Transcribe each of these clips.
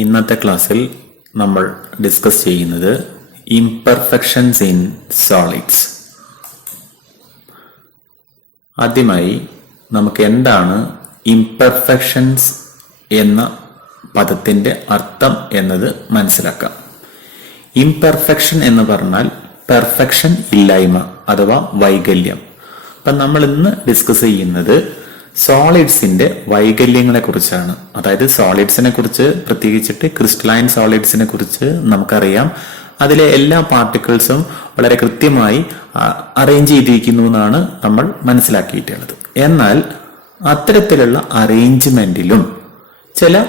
ഇന്നത്തെ ക്ലാസ്സിൽ നമ്മൾ ഡിസ്കസ് ചെയ്യുന്നത് ഇംപെർഫെക്ഷൻസ് ഇൻ സോളിഡ്സ്. ആദ്യമായി നമുക്ക് എന്താണ് ഇംപെർഫെക്ഷൻസ് എന്ന പദത്തിൻ്റെ അർത്ഥം എന്നത് മനസ്സിലാക്കാം. ഇംപെർഫെക്ഷൻ എന്ന് പറഞ്ഞാൽ പെർഫെക്ഷൻ ഇല്ലായ്മ അഥവാ വൈകല്യം. അപ്പം നമ്മൾ ഇന്ന് ഡിസ്കസ് ചെയ്യുന്നത് സോളിഡ്സിന്റെ വൈകല്യങ്ങളെ കുറിച്ചാണ്. അതായത് സോളിഡ്സിനെ കുറിച്ച്, പ്രത്യേകിച്ചിട്ട് ക്രിസ്റ്റലൈൻ സോളിഡ്സിനെ കുറിച്ച് നമുക്കറിയാം. അതിലെ എല്ലാ പാർട്ടിക്കിൾസും വളരെ കൃത്യമായി അറേഞ്ച് ചെയ്തിരിക്കുന്നു എന്നാണ് നമ്മൾ മനസ്സിലാക്കിയിട്ടുള്ളത്. എന്നാൽ അത്തരത്തിലുള്ള അറേഞ്ച്മെന്റിലും ചില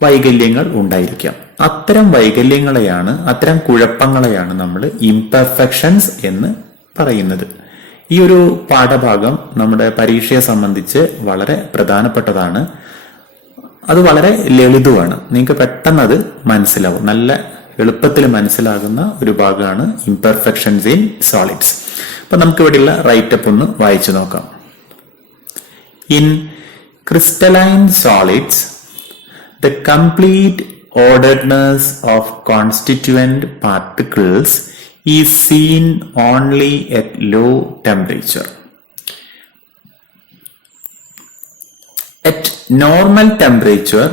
വൈകല്യങ്ങൾ ഉണ്ടായിരിക്കാം. അത്തരം വൈകല്യങ്ങളെയാണ്, അത്തരം കുഴപ്പങ്ങളെയാണ് നമ്മൾ ഇംപെർഫെക്ഷൻസ് എന്ന് പറയുന്നത്. ഈ ഒരു പാഠഭാഗം നമ്മുടെ പരീക്ഷയെ സംബന്ധിച്ച് വളരെ പ്രധാനപ്പെട്ടതാണ്. അത് വളരെ ലളിതമാണ്, നിങ്ങൾക്ക് പെട്ടെന്ന് അത് മനസ്സിലാവും. നല്ല എളുപ്പത്തിൽ മനസ്സിലാകുന്ന ഒരു ഭാഗമാണ് ഇംപെർഫെക്ഷൻസ് ഇൻ സോളിഡ്സ്. അപ്പൊ നമുക്ക് ഇവിടെയുള്ള റൈറ്റപ്പ് ഒന്ന് വായിച്ചു നോക്കാം. In crystalline solids the complete orderedness of constituent particles is seen only at low temperature. At normal temperature,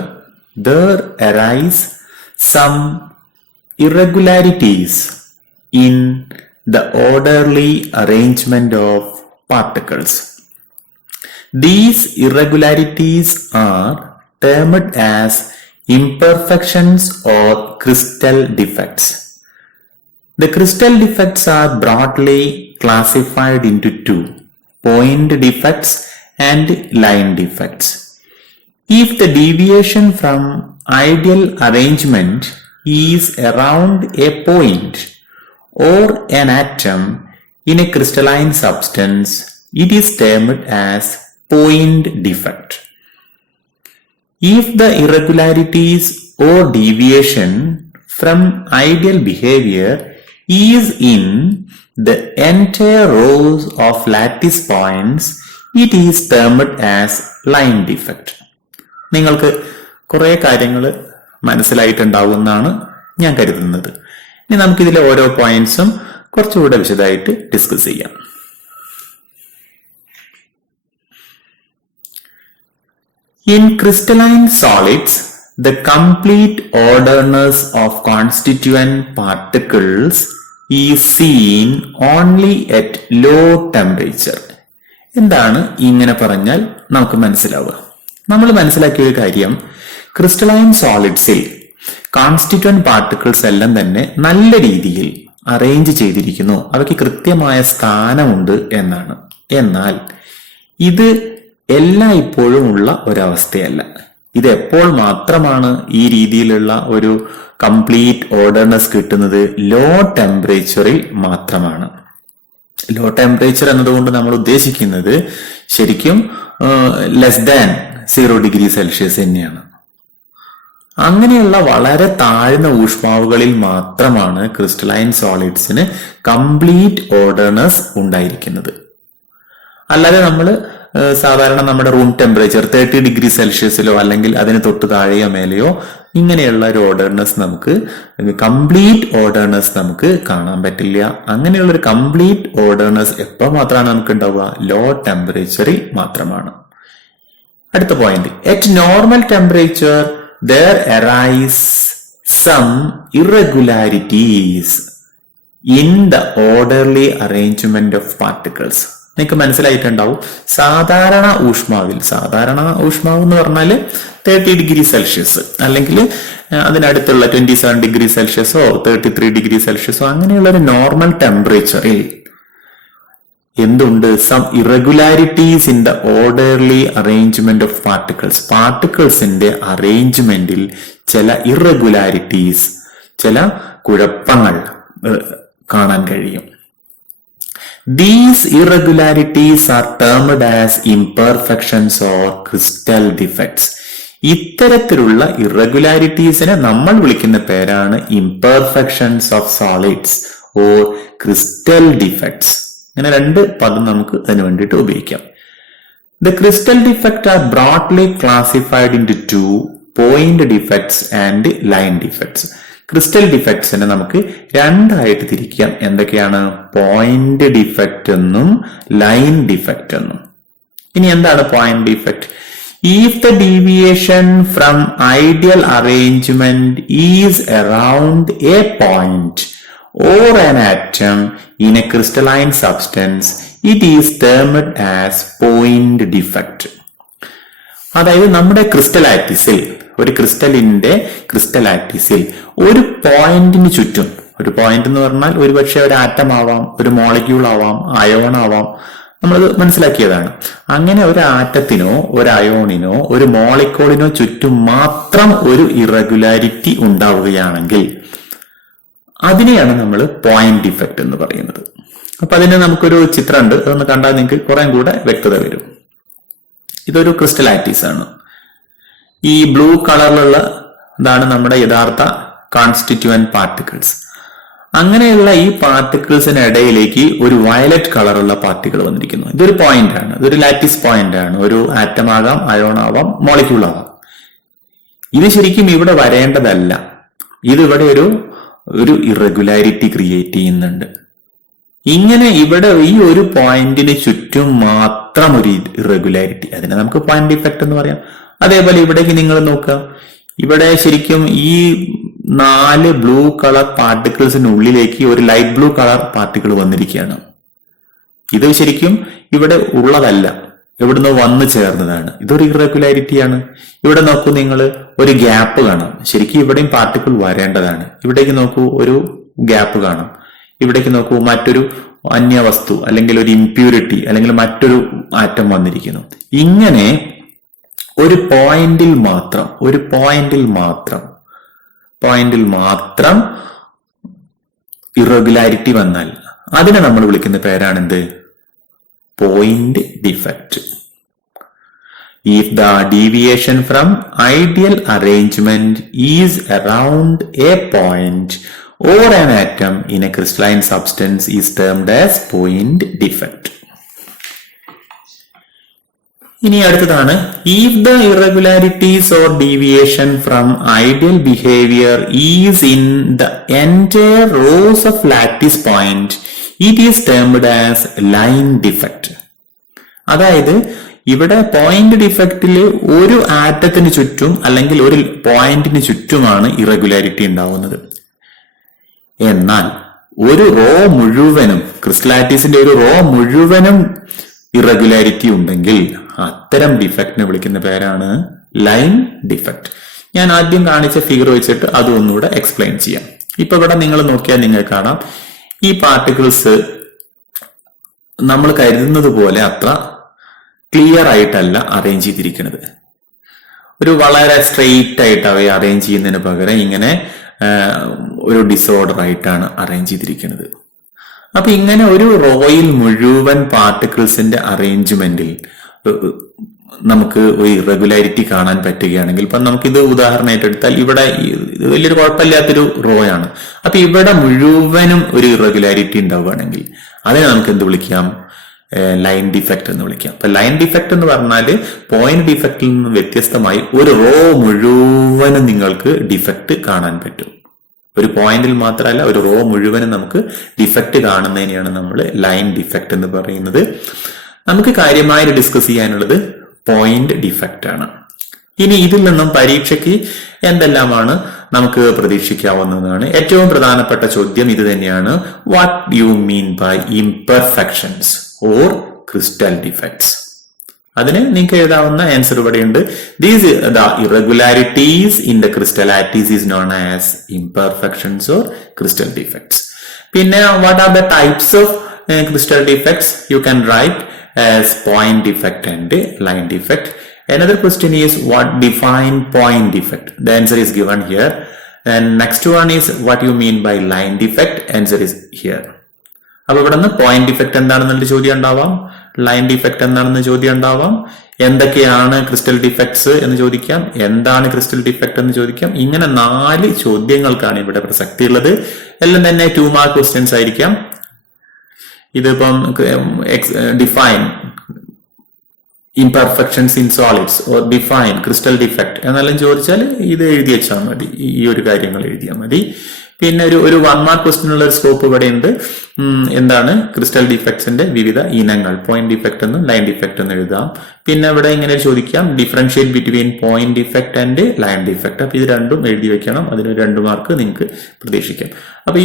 there arise some irregularities in the orderly arrangement of particles. These irregularities are termed as imperfections or crystal defects. The crystal defects are broadly classified into two: point defects and line defects. If the deviation from ideal arrangement is around a point or an atom in a crystalline substance, it is termed as point defect. If the irregularities or deviation from ideal behavior is in the entire rows of lattice points, it is termed as line defect. നിങ്ങൾക്ക് കുറെ കാര്യങ്ങൾ മനസ്സിലായിട്ടുണ്ടാവുമെന്നാണ് ഞാൻ കരുതുന്നത്. ഇനി നമുക്കിതിലെ ഓരോ പോയിന്റ്സും കുറച്ചുകൂടെ വിശദമായിട്ട് discuss ചെയ്യാം. In crystalline solids, the complete orderness of constituent particles is seen only at low temperature. എന്താണ് ഇങ്ങനെ പറഞ്ഞാൽ നമുക്ക് മനസ്സിലാവുക? നമ്മൾ മനസ്സിലാക്കിയ ഒരു കാര്യം, ക്രിസ്റ്റലൈൻ സോളിഡ്സിൽ കോൺസ്റ്റിറ്റ്യൂവന്റ് പാർട്ടിക്കിൾസ് എല്ലാം തന്നെ നല്ല രീതിയിൽ അറേഞ്ച് ചെയ്തിരിക്കുന്നു, അവയ്ക്ക് കൃത്യമായ സ്ഥാനമുണ്ട് എന്നാണ്. എന്നാൽ ഇത് എല്ലായ്പ്പോഴും ഉള്ള ഒരവസ്ഥയല്ല. ഇത് എപ്പോൾ മാത്രമാണ് ഈ രീതിയിലുള്ള ഒരു കംപ്ലീറ്റ് ഓർഡർനെസ് കിട്ടുന്നത്? ലോ ടെമ്പറേച്ചറിൽ മാത്രമാണ്. ലോ ടെമ്പറേച്ചർ എന്നതുകൊണ്ട് നമ്മൾ ഉദ്ദേശിക്കുന്നത് ശരിക്കും ലെസ് ദാൻ 0 ഡിഗ്രി സെൽഷ്യസ് തന്നെയാണ്. അങ്ങനെയുള്ള വളരെ താഴ്ന്ന ഊഷ്മാവുകളിൽ മാത്രമാണ് ക്രിസ്റ്റലൈൻ സോളിഡ്സിന് കംപ്ലീറ്റ് ഓർഡർനെസ് ഉണ്ടായിരിക്കുന്നത്. അല്ലാതെ നമ്മൾ സാധാരണ നമ്മുടെ റൂം ടെമ്പറേച്ചർ 30 ഡിഗ്രി സെൽഷ്യസിലോ അല്ലെങ്കിൽ അതിന് തൊട്ട് താഴെയോ മേലെയോ ഇങ്ങനെയുള്ള ഒരു ഓർഡർനെസ്, നമുക്ക് കംപ്ലീറ്റ് ഓർഡർനെസ് നമുക്ക് കാണാൻ പറ്റില്ല. അങ്ങനെയുള്ള ഒരു കംപ്ലീറ്റ് ഓർഡർനെസ് എപ്പോൾ മാത്രമാണ് നമുക്ക് ഉണ്ടാവുക? ലോ ടെമ്പറേച്ചറിൽ മാത്രമാണ്. അടുത്ത point, at normal temperature there arise some irregularities in the orderly arrangement of particles. നിങ്ങൾക്ക് മനസ്സിലായിട്ടുണ്ടാവും, സാധാരണ ഊഷ്മാവ് എന്ന് പറഞ്ഞാൽ 30 ഡിഗ്രി സെൽഷ്യസ് അല്ലെങ്കിൽ അതിനടുത്തുള്ള 27 ഡിഗ്രി സെൽഷ്യസോ 33 ഡിഗ്രി സെൽഷ്യസോ അങ്ങനെയുള്ള ഒരു നോർമൽ ടെമ്പറേച്ചറിൽ എന്തുണ്ട്? Some irregularities in the orderly arrangement of particles. പാർട്ടിക്കിൾസിന്റെ അറേഞ്ച്മെന്റിൽ ചില ഇറഗുലാരിറ്റീസ്, ചില കുഴപ്പങ്ങൾ കാണാൻ കഴിയും. These irregularities are termed as imperfections or crystal defects. ഇത്തരത്തിലുള്ള ഇറഗുലാരിറ്റീസിനെ നമ്മൾ വിളിക്കുന്ന പേരാണ് imperfections of solids or crystal defects. ഇങ്ങനെ രണ്ട് പദം നമുക്ക് അതിനു വേണ്ടിയിട്ട് ഉപയോഗിക്കാം. The crystal defects are broadly classified into two: point defects and line defects. Crystal ഡിഫക്ട്സിനെ നമുക്ക് രണ്ടായിട്ട് തിരിക്കാം. എന്തൊക്കെയാണ്? പോയിന്റ് ഡിഫക്റ്റ് എന്നും ലൈൻ ഡിഫക്റ്റ് എന്നും. ഇനി എന്താണ് point defect? If the deviation from ideal arrangement is around a point or an atom in a crystalline substance, it is termed as point defect. അതായത് നമ്മുടെ ക്രിസ്റ്റലാറ്റിസിൽ, ഒരു ക്രിസ്റ്റലിന്റെ ക്രിസ്റ്റലാറ്റിസിൽ ഒരു പോയിന്റിന് ചുറ്റും, ഒരു പോയിന്റ് എന്ന് പറഞ്ഞാൽ ഒരുപക്ഷെ ഒരു ആറ്റം ആവാം, ഒരു മോളിക്യൂൾ ആവാം, അയോൺ ആവാം, നമ്മളത് മനസ്സിലാക്കിയതാണ്. അങ്ങനെ ഒരു ആറ്റത്തിനോ ഒരു അയോണിനോ ഒരു മോളിക്യൂളിനോ ചുറ്റും മാത്രം ഒരു ഇറഗുലാരിറ്റി ഉണ്ടാവുകയാണെങ്കിൽ അതിനെയാണ് നമ്മൾ പോയിന്റ് ഡിഫക്റ്റ് എന്ന് പറയുന്നത്. അപ്പൊ അതിന് നമുക്കൊരു ചിത്രമുണ്ട്, അതൊന്ന് കണ്ടാൽ നിങ്ങൾക്ക് കുറെ കൂടെ വ്യക്തത വരും. ഇതൊരു ക്രിസ്റ്റലാറ്റിസ് ആണ്. ഈ ബ്ലൂ കളറിലുള്ള ഇതാണ് നമ്മുടെ യഥാർത്ഥ കോൺസ്റ്റിറ്റ്യൂവന്റ് പാർട്ടിക്കിൾസ്. അങ്ങനെയുള്ള ഈ പാർട്ടിക്കിൾസിനിടയിലേക്ക് ഒരു വയലറ്റ് കളറുള്ള പാർട്ടിക്കിൾ വന്നിരിക്കുന്നു. ഇതൊരു പോയിന്റ് ആണ്, ഇതൊരു ലാറ്റിസ് പോയിന്റ് ആണ്. ഒരു ആറ്റം ആകാം, അയോൺ ആവാം, മോളിക്യൂൾ ആവാം. ഇത് ശരിക്കും ഇവിടെ വരേണ്ടതല്ല. ഇത് ഇവിടെ ഒരു ഇറഗുലാരിറ്റി ക്രിയേറ്റ് ചെയ്യുന്നുണ്ട്. ഇങ്ങനെ ഇവിടെ ഈ ഒരു പോയിന്റിന് ചുറ്റും മാത്രം ഒരു ഇറഗുലാരിറ്റി, അതിനെ നമുക്ക് പോയിന്റ് ഡിഫക്റ്റ് എന്ന് പറയാം. അതേപോലെ ഇവിടേക്ക് നിങ്ങൾ നോക്കുക, ഇവിടെ ശരിക്കും ഈ 4 ബ്ലൂ കളർ പാർട്ടിക്കിൾസിനുള്ളിലേക്ക് ഒരു ലൈറ്റ് ബ്ലൂ കളർ പാർട്ടിക്കിൾ വന്നിരിക്കുകയാണ്. ഇത് ശരിക്കും ഇവിടെ ഉള്ളതല്ല, ഇവിടുന്ന് വന്നു ചേർന്നതാണ്. ഇതൊരു ഇറഗുലാരിറ്റിയാണ്. ഇവിടെ നോക്കൂ, നിങ്ങൾ ഒരു ഗ്യാപ്പ് കാണാം. ശരിക്കും ഇവിടെയും പാർട്ടിക്കിൾ വരേണ്ടതാണ്. ഇവിടേക്ക് നോക്കൂ, ഒരു ഗ്യാപ്പ് കാണാം. ഇവിടേക്ക് നോക്കൂ, മറ്റൊരു അന്യവസ്തു അല്ലെങ്കിൽ ഒരു ഇംപ്യൂരിറ്റി അല്ലെങ്കിൽ മറ്റൊരു ആറ്റം വന്നിരിക്കുന്നു. ഇങ്ങനെ ഒരു പോയിന്റിൽ മാത്രം ഇറഗുലാരിറ്റി വന്നാൽ അതിനെ നമ്മൾ വിളിക്കുന്ന പേരാണെന്ത്? Point defect. If the deviation from ideal arrangement is around a point or an atom in a crystalline substance is termed as point defect. ഇനി അടുത്തതാണ്, if the irregularities or deviation from ideal behavior is in the entire rows of lattice point, it is termed as line defect. അതായത് ഇവിടെ point ഡിഫക്റ്റിൽ ഒരു ആറ്റത്തിന് ചുറ്റും അല്ലെങ്കിൽ ഒരു പോയിന്റിന് ചുറ്റുമാണ് irregularity ഉണ്ടാവുന്നത്. എന്നാൽ ഒരു റോ മുഴുവനും, ക്രിസ്റ്റലാറ്റിസിന്റെ ഒരു റോ മുഴുവനും ഇറഗുലാരിറ്റി ഉണ്ടെങ്കിൽ അത്തരം ഡിഫക്റ്റിനെ വിളിക്കുന്ന പേരാണ് ലൈൻ ഡിഫക്റ്റ്. ഞാൻ ആദ്യം കാണിച്ച ഫിഗർ വെച്ചിട്ട് അത് ഒന്നുകൂടെ എക്സ്പ്ലെയിൻ ചെയ്യാം. ഇപ്പൊ ഇവിടെ നിങ്ങൾ നോക്കിയാൽ നിങ്ങൾക്ക് കാണാം, ഈ പാർട്ടിക്കിൾസ് നമ്മൾ കരുതുന്നത് പോലെ അത്ര ക്ലിയർ ആയിട്ടല്ല അറേഞ്ച് ചെയ്തിരിക്കുന്നത്. ഒരു വളരെ സ്ട്രെയിറ്റ് ആയിട്ട് അവയെ അറേഞ്ച് ചെയ്യുന്നതിന് പകരം ഇങ്ങനെ ഒരു ഡിസോർഡർ ആയിട്ടാണ് അറേഞ്ച് ചെയ്തിരിക്കുന്നത്. അപ്പൊ ഇങ്ങനെ ഒരു റോയിൽ മുഴുവൻ പാർട്ടിക്കിൾസിന്റെ അറേഞ്ച്മെന്റിൽ നമുക്ക് ഒരു ഇറഗുലാരിറ്റി കാണാൻ പറ്റുകയാണെങ്കിൽ, ഇപ്പൊ നമുക്കിത് ഉദാഹരണമായിട്ട് എടുത്താൽ ഇവിടെ വലിയൊരു കുഴപ്പമില്ലാത്തൊരു റോ ആണ്. അപ്പൊ ഇവിടെ മുഴുവനും ഒരു ഇറഗുലാരിറ്റി ഉണ്ടാവുകയാണെങ്കിൽ അതിനെ നമുക്ക് എന്ത് വിളിക്കാം? ലൈൻ ഡിഫക്റ്റ് എന്ന് വിളിക്കാം. അപ്പൊ ലൈൻ ഡിഫക്റ്റ് എന്ന് പറഞ്ഞാൽ പോയിന്റ് ഡിഫക്റ്റിൽ നിന്ന് വ്യത്യസ്തമായി ഒരു റോ മുഴുവനും നിങ്ങൾക്ക് ഡിഫക്റ്റ് കാണാൻ പറ്റും. ഒരു പോയിന്റിൽ മാത്രമല്ല, ഒരു റോ മുഴുവനും നമുക്ക് ഡിഫക്റ്റ് കാണുന്നതിനെയാണ് നമ്മൾ ലൈൻ ഡിഫക്റ്റ് എന്ന് പറയുന്നത്. നമുക്ക് കാര്യമായി ഡിസ്കസ് ചെയ്യാനുള്ളത് പോയിന്റ് ഡിഫക്റ്റ് ആണ്. ഇനി ഇതിൽ നിന്നും പരീക്ഷയ്ക്ക് എന്തെല്ലാമാണ് നമുക്ക് പ്രതീക്ഷിക്കാവുന്നതാണ്? ഏറ്റവും പ്രധാനപ്പെട്ട ചോദ്യം ഇത് തന്നെയാണ്. What you mean by imperfections or crystal defects? അതിന് നിങ്ങൾക്ക് എഴുതാവുന്ന ആൻസർ ഇവിടെയുണ്ട്. These the irregularities in the crystal lattice is known as imperfections or crystal defects. പിന്നെ what are the types of crystal defects? You can write as point defect and line defect. Another question is, what define point defect? The answer is given here. And next one is, what you mean by line defect? Answer is here. അപ്പൊ ഇവിടെ നിന്ന് point defect എന്താണെന്നുള്ള ചോദ്യം ഉണ്ടാവാം, line defect എന്താണെന്ന് ചോദ്യം ഉണ്ടാവാം, എന്തൊക്കെയാണ് ക്രിസ്റ്റൽ ഡിഫക്ട്സ് എന്ന് ചോദിക്കാം, എന്താണ് ക്രിസ്റ്റൽ ഡിഫക്റ്റ് എന്ന് ചോദിക്കാം. ഇങ്ങനെ 4 ചോദ്യങ്ങൾക്കാണ് ഇവിടെ പ്രസക്തി ഉള്ളത്. എല്ലാം തന്നെ 2 മാർക്ക് ക്വസ്റ്റ്യൻസ് ആയിരിക്കാം. ഇതിപ്പം define imperfections in solids or define crystal defect എന്നെല്ലാം ചോദിച്ചാൽ ഇത് എഴുതി വെച്ചാൽ മതി, ഈ ഒരു കാര്യങ്ങൾ എഴുതിയാൽ മതി. പിന്നെ ഒരു 1 മാർക്ക് ക്വസ്റ്റിനുള്ള ഒരു സ്കോപ്പ് ഇവിടെ ഉണ്ട്. എന്താണ് ക്രിസ്റ്റൽ ഡിഫക്ട്സിന്റെ വിവിധ ഇനങ്ങൾ, പോയിന്റ് ഡിഫക്ട് എന്നും ലൈൻ ഡിഫക്ട് എന്നും എഴുതാം. പിന്നെ ഇവിടെ ഇങ്ങനെ ചോദിക്കാം, differentiate between point defect and line defect. അപ്പൊ ഇത് രണ്ടും എഴുതി വെക്കണം, അതിന് 2 മാർക്ക് നിങ്ങൾക്ക് പ്രതീക്ഷിക്കാം. അപ്പൊ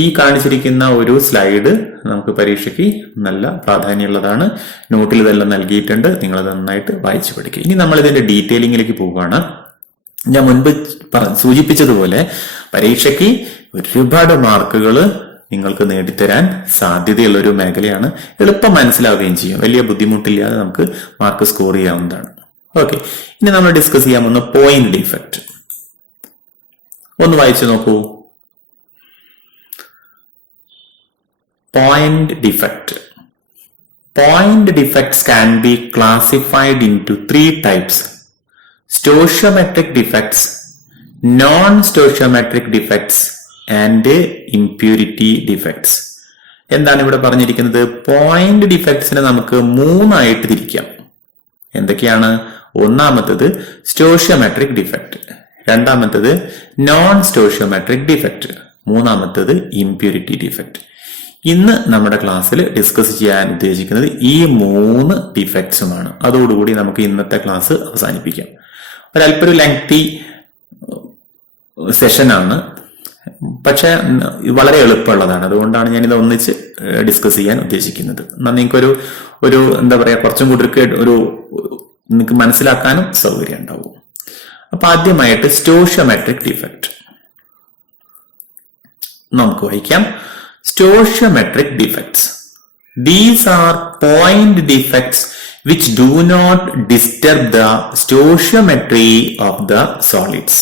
ഈ കാണിച്ചിരിക്കുന്ന ഒരു സ്ലൈഡ് നമുക്ക് പരീക്ഷയ്ക്ക് നല്ല പ്രാധാന്യമുള്ളതാണ്. നോട്ടിൽ ഇതെല്ലാം നൽകിയിട്ടുണ്ട്, നിങ്ങൾ നന്നായിട്ട് വായിച്ചു പഠിക്കുക. ഇനി നമ്മൾ ഇതിന്റെ ഡീറ്റെയിലിംഗിലേക്ക് പോവുകയാണ്. ഞാൻ മുൻപ് സൂചിപ്പിച്ചതുപോലെ പരീക്ഷയ്ക്ക് ഒരുപാട് മാർക്കുകൾ നിങ്ങൾക്ക് നേടിത്തരാൻ സാധ്യതയുള്ള ഒരു മേഖലയാണ്. എളുപ്പം മനസ്സിലാവുകയും ചെയ്യും, വലിയ ബുദ്ധിമുട്ടില്ലാതെ നമുക്ക് മാർക്ക് സ്കോർ ചെയ്യാവുന്നതാണ്. ഓക്കെ, ഇനി നമ്മൾ ഡിസ്കസ് ചെയ്യാൻ പോകുന്ന പോയിന്റ് ഡിഫക്റ്റ് ഒന്ന് വായിച്ചു നോക്കൂ. Point defect. Point defects can be classified into 3 types: stoichiometric defects, non-stoichiometric defects and impurity defects. എന്താണ് ഇവിടെ പറഞ്ഞിരിക്കുന്നത്? പോയിന്റ് ഡിഫക്ട്സിനെ നമുക്ക് 3 ആയിട്ട് തിരിക്കാം. എന്തൊക്കെയാണ്? ഒന്നാമത്തത് സ്റ്റോഷിയോമെട്രിക് ഡിഫക്ട്, രണ്ടാമത്തത് നോൺ സ്റ്റോഷിയോമെട്രിക് ഡിഫക്ട്, മൂന്നാമത്തത് ഇംപ്യൂരിറ്റി ഡിഫക്ട്. ഇന്ന് നമ്മുടെ ക്ലാസ്സിൽ ഡിസ്കസ് ചെയ്യാൻ ഉദ്ദേശിക്കുന്നത് ഈ 3 ഡിഫക്ട്സുമാണ്. അതോടുകൂടി നമുക്ക് ഇന്നത്തെ ക്ലാസ് അവസാനിപ്പിക്കാം. ഒരല്പൊരു ലെങ്തി സെഷനാണ്, പക്ഷെ വളരെ എളുപ്പമുള്ളതാണ്. അതുകൊണ്ടാണ് ഞാനിത് ഒന്നിച്ച് ഡിസ്കസ് ചെയ്യാൻ ഉദ്ദേശിക്കുന്നത്. നിങ്ങൾക്കൊരു എന്താ പറയാ, കുറച്ചും കൂടി നിങ്ങൾക്ക് മനസ്സിലാക്കാനും സൗകര്യം ഉണ്ടാവും. അപ്പൊ ആദ്യമായിട്ട് സ്റ്റോഷിയോമെട്രിക് ഡിഫക്ട് നമുക്ക് വായിക്കാം. Stoichiometric defects. These are point defects which do not disturb the stoichiometry of the solids.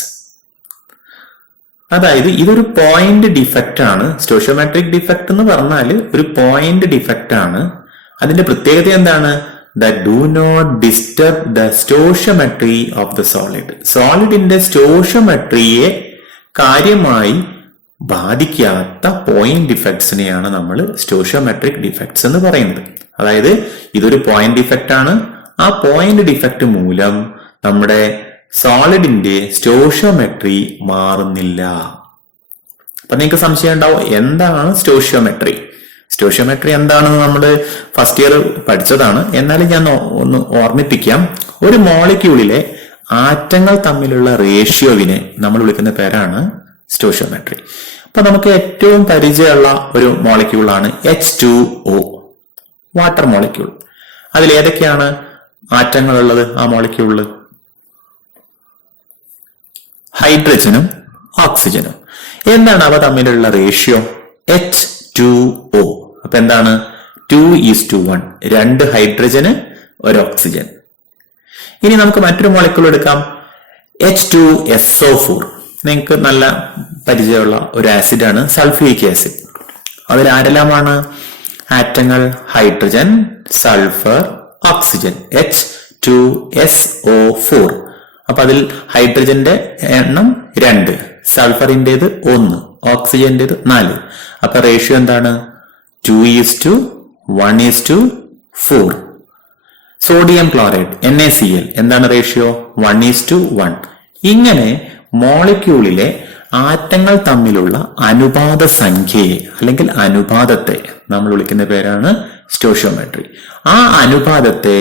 അതായത് ഇതൊരു പോയിന്റ് ഡിഫക്റ്റ് ആണ്. സ്റ്റോഷിയോമെട്രിക് ഡിഫക്റ്റ് എന്ന് പറഞ്ഞാൽ ഒരു പോയിന്റ് ഡിഫക്റ്റ് ആണ്. അതിന്റെ പ്രത്യേകത എന്താണ്? That do not disturb the stoichiometry of the solid. സോളിഡിന്റെ സ്റ്റോഷിയോമെട്രിയെ കാര്യമായി ബാധിക്കാത്ത പോയിന്റ് ഡിഫക്ട്സിനെയാണ് നമ്മൾ സ്റ്റോഷിയോമെട്രിക് ഡിഫക്ട്സ് എന്ന് പറയുന്നത്. അതായത് ഇതൊരു പോയിന്റ് ഡിഫക്റ്റ് ആണ്. ആ പോയിന്റ് ഡിഫക്റ്റ് മൂലം നമ്മുടെ സോളിഡിന്റെ സ്റ്റോഷിയോമെട്രി മാറുന്നില്ല. അപ്പൊ നിങ്ങൾക്ക് സംശയം ഉണ്ടാവും, എന്താണ് സ്റ്റോഷിയോമെട്രി? സ്റ്റോഷിയോമെട്രി എന്താണെന്ന് നമ്മൾ ഫസ്റ്റ് ഇയർ പഠിച്ചതാണ്. എന്നാലും ഞാൻ ഒന്ന് ഓർമ്മിപ്പിക്കാം. ഒരു മോളിക്യൂളിലെ ആറ്റങ്ങൾ തമ്മിലുള്ള റേഷ്യോവിനെ നമ്മൾ വിളിക്കുന്ന പേരാണ് സ്റ്റോഷിയോമെട്രി. അപ്പൊ നമുക്ക് ഏറ്റവും പരിചയമുള്ള ഒരു മോളിക്യൂളാണ് H2O, വാട്ടർ മോളിക്യൂൾ. അതിൽ ഏതൊക്കെയാണ് ആറ്റങ്ങൾ ഉള്ളത് ആ മോളിക്യൂളില്? ഹൈഡ്രജനും ഓക്സിജനും. എന്താണ് അവ തമ്മിലുള്ള റേഷ്യോ? H2O. അപ്പൊ എന്താണ്? 2:1. 2 ഹൈഡ്രജന് 1 ഓക്സിജൻ. ഇനി നമുക്ക് മറ്റൊരു മോളിക്യൂൾ എടുക്കാം, H2SO4. നിങ്ങൾക്ക് നല്ല പരിചയമുള്ള ഒരു ആസിഡാണ് സൾഫ്യൂരിക് ആസിഡ്. അതിൽ ആരെല്ലാമാണ് ആറ്റങ്ങൾ? Hydrogen, sulphur, oxygen. H2SO4. അപ്പൊ അതിൽ ഹൈഡ്രജന്റെ എണ്ണം 2, സൾഫറിൻ്റെത് 1, ഓക്സിജന്റേത് 4. അപ്പൊ റേഷ്യോ എന്താണ്? 2:1:4. സോഡിയം ക്ലോറൈഡ് NaCl എന്താണ് റേഷ്യോ? 1:1. ഇങ്ങനെ മോളിക്യൂളിലെ ആറ്റങ്ങൾ തമ്മിലുള്ള അനുപാത സംഖ്യയെ അല്ലെങ്കിൽ അനുപാതത്തെ നമ്മൾ വിളിക്കുന്ന പേരാണ് സ്റ്റോഷിയോമെട്രി. ആ അനുപാതത്തെ,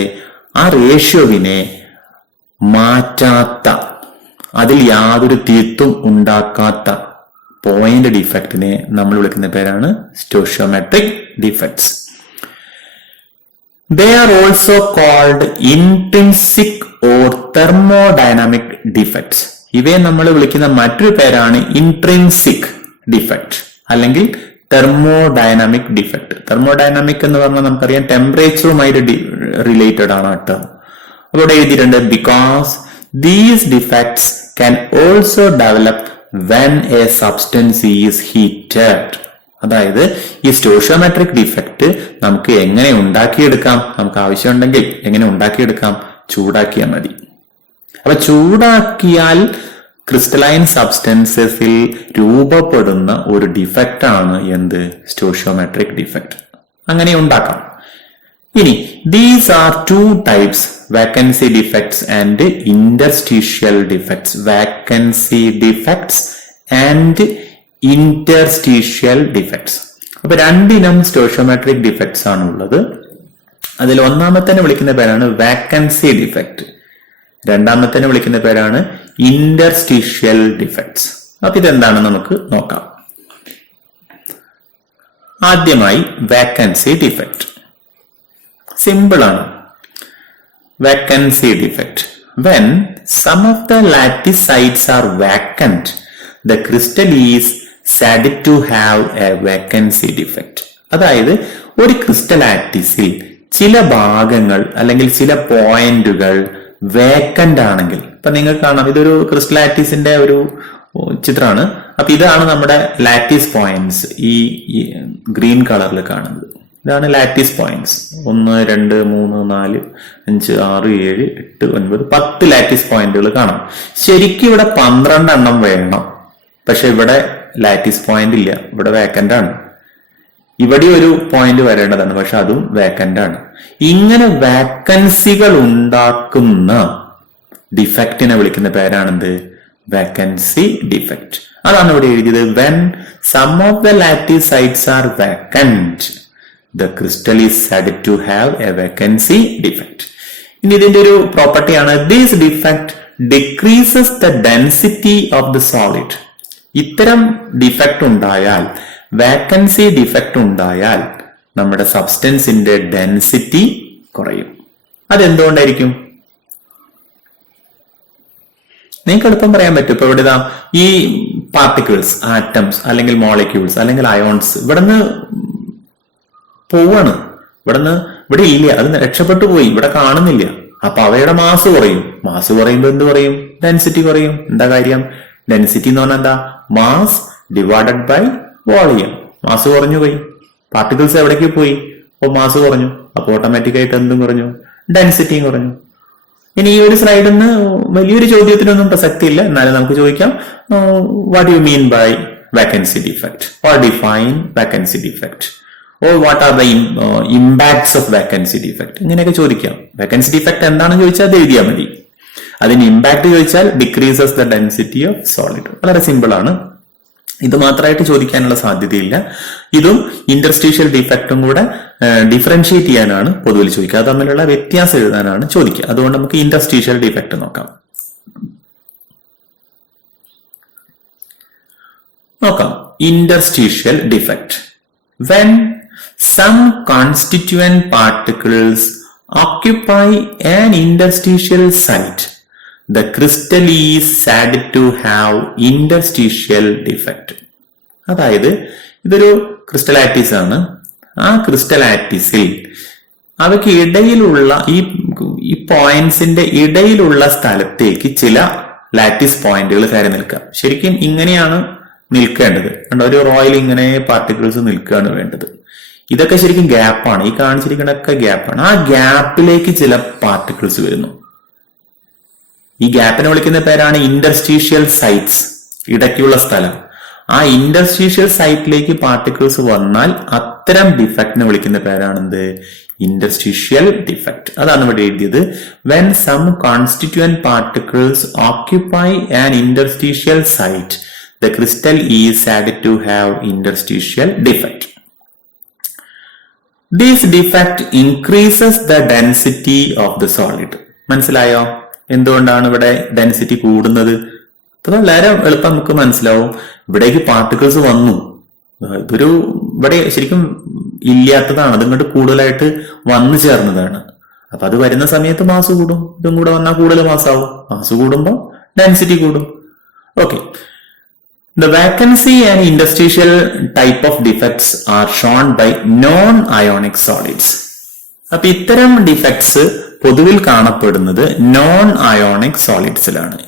ആ റേഷ്യോവിനെ മാറ്റാത്ത, അതിൽ യാതൊരു തിരുത്തും ഉണ്ടാക്കാത്ത പോയിന്റ് ഡിഫക്റ്റിനെ നമ്മൾ വിളിക്കുന്ന പേരാണ് stoichiometric defects. They are also called intrinsic or thermodynamic defects. ഇവയെ നമ്മൾ വിളിക്കുന്ന മറ്റൊരു പേരാണ് ഇൻട്രിൻസിക് ഡിഫക്ട് അല്ലെങ്കിൽ തെർമോഡൈനാമിക് ഡിഫക്ട്. തെർമോഡൈനാമിക് എന്ന് പറഞ്ഞാൽ നമുക്കറിയാം ടെമ്പറേച്ചറുമായിട്ട് റിലേറ്റഡ് ആണ് കേട്ടോ. അവിടെ എഴുതിയിട്ടുണ്ട്, because these defects can also develop when A substance is heated. അതായത് ഈ സ്റ്റോഷിയോമെട്രിക് ഡിഫക്ട് നമുക്ക് എങ്ങനെ ഉണ്ടാക്കിയെടുക്കാം? നമുക്ക് ആവശ്യമുണ്ടെങ്കിൽ എങ്ങനെ ഉണ്ടാക്കിയെടുക്കാം? ചൂടാക്കിയാൽ മതി. അപ്പൊ ചൂടാക്കിയാൽ ക്രിസ്റ്റലൈൻ സബ്സ്റ്റൻസസിൽ രൂപപ്പെടുന്ന ഒരു ഡിഫക്റ്റ് ആണ് എന്ത്? Stoichiometric defect. അങ്ങനെ ഉണ്ടാക്കാം. ഇനി these are 2 types vacancy defects and interstitial defects. Vacancy defects and interstitial defects. അപ്പൊ രണ്ടിനം സ്റ്റോഷിയോമെട്രിക് ഡിഫക്ട്സ് ആണുള്ളത്. അതിൽ ഒന്നാമത്തെ വിളിക്കുന്ന പേരാണ് വാക്കൻസി ഡിഫക്റ്റ്, രണ്ടാമത്തെ വിളിക്കുന്ന പേരാണ് ഇന്റർസ്റ്റീഷ്യൽ ഡിഫക്ട്സ്. അപ്പൊ ഇതെന്താണെന്ന് നമുക്ക് നോക്കാം. ആദ്യമായി വാക്കൻസി ഡിഫക്റ്റ്. സിമ്പിൾ ആണ്. Vacancy defect: when some of the lattice sites are vacant, the crystal is said to have a vacancy defect. അതായത് ഒരു ക്രിസ്റ്റൽ ലാറ്റിസിൽ ചില ഭാഗങ്ങൾ അല്ലെങ്കിൽ ചില പോയിന്റുകൾ വേക്കന്റ് ആണെങ്കിൽ, ഇപ്പൊ നിങ്ങൾക്ക് കാണാം ഇതൊരു ക്രിസ്റ്റൽ ലാറ്റിസിന്റെ ഒരു ചിത്രമാണ്. അപ്പൊ ഇതാണ് നമ്മുടെ ലാറ്റിസ് പോയിന്റ്സ്, ഈ ഗ്രീൻ കളറിൽ കാണുന്നത്. ഇതാണ് ലാറ്റിസ് പോയിന്റ്സ്. 1 2 3 4 5 6 7 8 9 10 ലാറ്റിസ് പോയിന്റുകൾ കാണാം. ശരിക്കും ഇവിടെ 12 എണ്ണം വേണം, പക്ഷെ ഇവിടെ ലാറ്റിസ് പോയിന്റ് ഇല്ല, ഇവിടെ വേക്കന്റ് ആണ്. ഇവിടെ ഒരു പോയിന്റ് വരേണ്ടതാണ്, പക്ഷെ അതും വേക്കന്റ് ആണ്. ഇങ്ങനെ വാക്കൻസികൾ ഉണ്ടാക്കുന്ന ഡിഫക്റ്റിനെ വിളിക്കുന്ന പേരാണെന്ത്? Vacancy defect. അതാണ് ഇവിടെ എഴുതിയത്. when some of the lattice sites are vacant, the crystal is said to have a vacancy defect. ഇനി ഇതിന്റെ ഒരു പ്രോപ്പർട്ടിയാണ് this defect decreases the density of the solid. ഇത്തരം ഡിഫക്റ്റ് ഉണ്ടായാൽ, വാക്കൻസി ഡിഫക്റ്റ് ഉണ്ടായാൽ നമ്മുടെ സബ്സ്റ്റൻസിന്റെ ഡെൻസിറ്റി കുറയും. അതെന്തുകൊണ്ടായിരിക്കും? നിങ്ങൾക്ക് എളുപ്പം പറയാൻ പറ്റും. ഇപ്പൊ ഇവിടെ ഈ പാർട്ടിക്കിൾസ്, ആറ്റംസ് അല്ലെങ്കിൽ മോളിക്യൂൾസ് അല്ലെങ്കിൽ അയോൺസ് ഇവിടുന്ന് പോവാണ്, ഇവിടെ ഇല്ല, അത് രക്ഷപ്പെട്ടു പോയി, ഇവിടെ കാണുന്നില്ല. അപ്പൊ അവയുടെ മാസ് കുറയും. മാസ് കുറയുമ്പോൾ എന്ത് കുറയും? ഡെൻസിറ്റി കുറയും. എന്താ കാര്യം? ഡെൻസിറ്റി എന്ന് പറഞ്ഞാൽ എന്താ? Mass divided by volume. Mass കുറഞ്ഞു പോയി, പാർട്ടിക്കിൾസ് എവിടേക്ക് പോയി? അപ്പൊ മാസ് കുറഞ്ഞു, അപ്പൊ ഓട്ടോമാറ്റിക് ആയിട്ട് എന്തും കുറഞ്ഞു? ഡെൻസിറ്റിയും കുറഞ്ഞു. ഇനി ഈ ഒരു സ്ലൈഡിൽ നിന്ന് വലിയൊരു ചോദ്യത്തിനൊന്നും പ്രസക്തി ഇല്ല, എന്നാലും നമുക്ക് ചോദിക്കാം, what you mean by vacancy defect, or define vacancy defect, or what are the impacts of vacancy defect, ഇങ്ങനെയൊക്കെ ചോദിക്കാം. വാക്കൻസി ഡിഫക്റ്റ് എന്താണെന്ന് ചോദിച്ചാൽ അത് എഴുതിയാൽ മതി. അതിന് ഇമ്പാക്ട് ചോദിച്ചാൽ decreases the density of solid. വളരെ സിമ്പിൾ ആണ്. ഇത് മാത്രമായിട്ട് ചോദിക്കാനുള്ള സാധ്യതയില്ല. ഇതും ഇന്റർസ്റ്റീഷ്യൽ ഡിഫക്റ്റും കൂടെ ഡിഫറൻഷിയേറ്റ് ചെയ്യാനാണ് പൊതുവിൽ ചോദിക്കുക. അത് തമ്മിലുള്ള വ്യത്യാസം എഴുതാനാണ് ചോദിക്കുക. അതുകൊണ്ട് നമുക്ക് ഇന്റർസ്റ്റീഷ്യൽ ഡിഫക്റ്റ് നോക്കാം. Interstitial defect: when some constituent particles occupy an interstitial site, the crystal is said to have interstitial defect. അതായത് ഇതൊരു ക്രിസ്റ്റൽ ലാറ്റിസ് ആണ്. ആ ക്രിസ്റ്റൽ ലാറ്റിസിൽ അവയ്ക്ക് ഇടയിലുള്ള ഈ പോയിന്റ്സിന്റെ ഇടയിലുള്ള സ്ഥലത്തേക്ക് ചില ലാറ്റിസ് പോയിന്റുകൾ കയറി നിൽക്കാം. ശരിക്കും ഇങ്ങനെയാണ് നിൽക്കേണ്ടത്. ഒരു റോയിൽ ഇങ്ങനെ പാർട്ടിക്കിൾസ് നിൽക്കുകയാണ് വേണ്ടത്. ഇതൊക്കെ ശരിക്കും ഗ്യാപ്പാണ്. ഈ കാണിച്ചിരിക്കുന്നതൊക്കെ ഗ്യാപ്പാണ്. ആ ഗ്യാപ്പിലേക്ക് ചില പാർട്ടിക്കിൾസ് വരുന്നു. ഈ ഗ്യാപ്പിനെ വിളിക്കുന്ന പേരാണ് ഇന്റർസ്റ്റീഷ്യൽ സൈറ്റ്സ്, ഇടയ്ക്കുള്ള സ്ഥലം. ആ ഇന്റർസ്റ്റീഷ്യൽ സൈറ്റിലേക്ക് പാർട്ടിക്കിൾസ് വന്നാൽ അത്തരം ഡിഫക്റ്റിനെ വിളിക്കുന്ന പേരാണെന്ത്? Interstitial defect. അതാണ് ഇവിടെ എഴുതിയത്. when some constituent particles occupy an interstitial site, the crystal is said to have interstitial defect. This defect increases the density of the solid. മനസ്സിലായോ എന്തുകൊണ്ടാണ് ഇവിടെ ഡെൻസിറ്റി കൂടുന്നത്? വളരെ എളുപ്പം നമുക്ക് മനസ്സിലാവും. ഇവിടേക്ക് പാർട്ടിക്കിൾസ് വന്നു, ഇതൊരു ഇവിടെ ശരിക്കും ഇല്ലാത്തതാണ്, അത് ഇങ്ങോട്ട് കൂടുതലായിട്ട് വന്നു ചേർന്നതാണ്. അപ്പൊ അത് വരുന്ന സമയത്ത് മാസ് കൂടും. ഇതും കൂടെ വന്നാൽ കൂടുതൽ മാസാവും. മാസ് കൂടുമ്പോൾ ഡെൻസിറ്റി കൂടും. Okay. The vacancy and interstitial type of defects are shown by non-ionic solids. അപ്പൊ ഇത്തരം ഡിഫക്ട്സ് പൊതുവിൽ കാണപ്പെടുന്നത് നോൺ അയോണിക് സോളിഡ്സിലാണ്.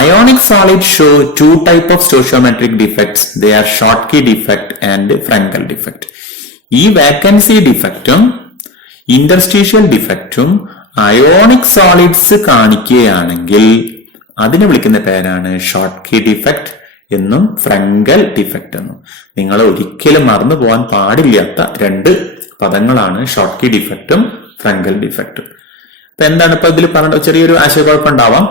Ionic solids show two types of stoichiometric defects. They are Schottky defect and Frenkel defect. ഈ vacancy defectഉം interstitial defectഉം ionic solids കാണിക്കുകയാണെങ്കിൽ അതിനെ വിളിക്കുന്ന പേരാണ് Schottky defect എന്നും ഫ്രങ്കൽ ഡിഫക്റ്റ് എന്നും. നിങ്ങൾ ഒരിക്കലും മറന്നു പോകാൻ പാടില്ലാത്ത രണ്ട് പദങ്ങളാണ് ഷോട്ട്കി ഡിഫക്റ്റും ഫ്രങ്കൽ ഡിഫക്റ്റും. അപ്പൊ എന്താണ് ഇപ്പൊ ഇതിൽ പറഞ്ഞ ചെറിയൊരു ആശയക്കുഴപ്പം ഉണ്ടാവാം.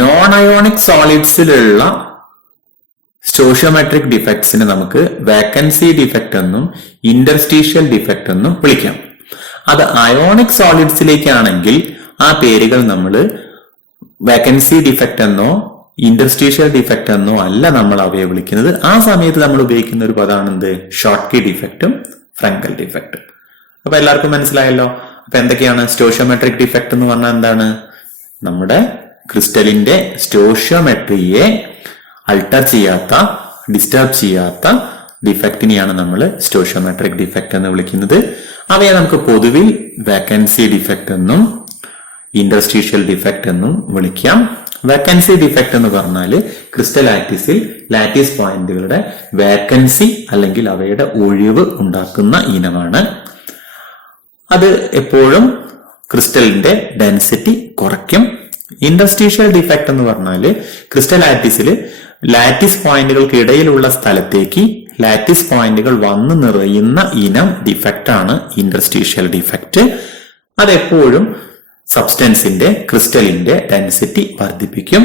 നോൺ അയോണിക് സോളിഡ്സിലുള്ള സ്റ്റോഷിയോമെട്രിക് ഡിഫക്ട്സിന് നമുക്ക് വേക്കൻസി ഡിഫക്റ്റ് എന്നും ഇന്റർസ്റ്റീഷ്യൽ ഡിഫക്റ്റ് എന്നും വിളിക്കാം. അത് അയോണിക് സോളിഡ്സിലേക്കാണെങ്കിൽ ആ പേരുകൾ നമ്മൾ വേക്കൻസി ഡിഫക്റ്റ് എന്നോ ഇന്റർസ്റ്റീഷ്യൽ ഡിഫക്റ്റ് എന്നോ അല്ല നമ്മൾ അവയെ വിളിക്കുന്നത്. ആ സമയത്ത് നമ്മൾ ഉപയോഗിക്കുന്ന ഒരു പദമാണ് എന്ത്? ഷോട്ട്കി ഡിഫക്റ്റും ഫ്രങ്കൽ ഡിഫക്റ്റും. അപ്പൊ എല്ലാവർക്കും മനസ്സിലായല്ലോ. അപ്പൊ എന്തൊക്കെയാണ് സ്റ്റോഷിയോമെട്രിക് ഡിഫക്റ്റ് എന്ന് പറഞ്ഞാൽ എന്താണ്? നമ്മുടെ ക്രിസ്റ്റലിന്റെ സ്റ്റോഷിയോമെട്രിയെ അൾട്ടർ ചെയ്യാത്ത, ഡിസ്റ്റർബ് ചെയ്യാത്ത ഡിഫക്റ്റിനെയാണ് നമ്മൾ സ്റ്റോഷിയോമെട്രിക് ഡിഫക്റ്റ് എന്ന് വിളിക്കുന്നത്. അവയെ നമുക്ക് പൊതുവിൽ വേക്കൻസി ഡിഫക്റ്റ് എന്നും ഇന്റർസ്റ്റീഷ്യൽ ഡിഫക്റ്റ് എന്നും വിളിക്കാം. വേക്കൻസി ഡിഫക്റ്റ് എന്ന് പറഞ്ഞാൽ ക്രിസ്റ്റൽ ലാറ്റിസിൽ ലാറ്റിസ് പോയിന്റുകളുടെ വേക്കൻസി അല്ലെങ്കിൽ അവയുടെ ഒഴിവ് ഉണ്ടാക്കുന്ന ഇനമാണ്. അത് എപ്പോഴും ക്രിസ്റ്റലിന്റെ ഡെൻസിറ്റി കുറയ്ക്കും. ഇന്റർസ്റ്റീഷ്യൽ ഡിഫക്റ്റ് എന്ന് പറഞ്ഞാൽ ക്രിസ്റ്റൽ ലാറ്റിസിൽ ലാറ്റിസ് പോയിന്റുകൾക്ക് ഇടയിലുള്ള സ്ഥലത്തേക്ക് ലാറ്റിസ് പോയിന്റുകൾ വന്നു നിറയുന്ന ഇനം ഡിഫക്റ്റ് ആണ് ഇന്റർസ്റ്റീഷ്യൽ ഡിഫക്റ്റ്. അതെപ്പോഴും സബ്സ്റ്റൻസിന്റെ ക്രിസ്റ്റലിന്റെ ഡെൻസിറ്റി വർദ്ധിപ്പിക്കും.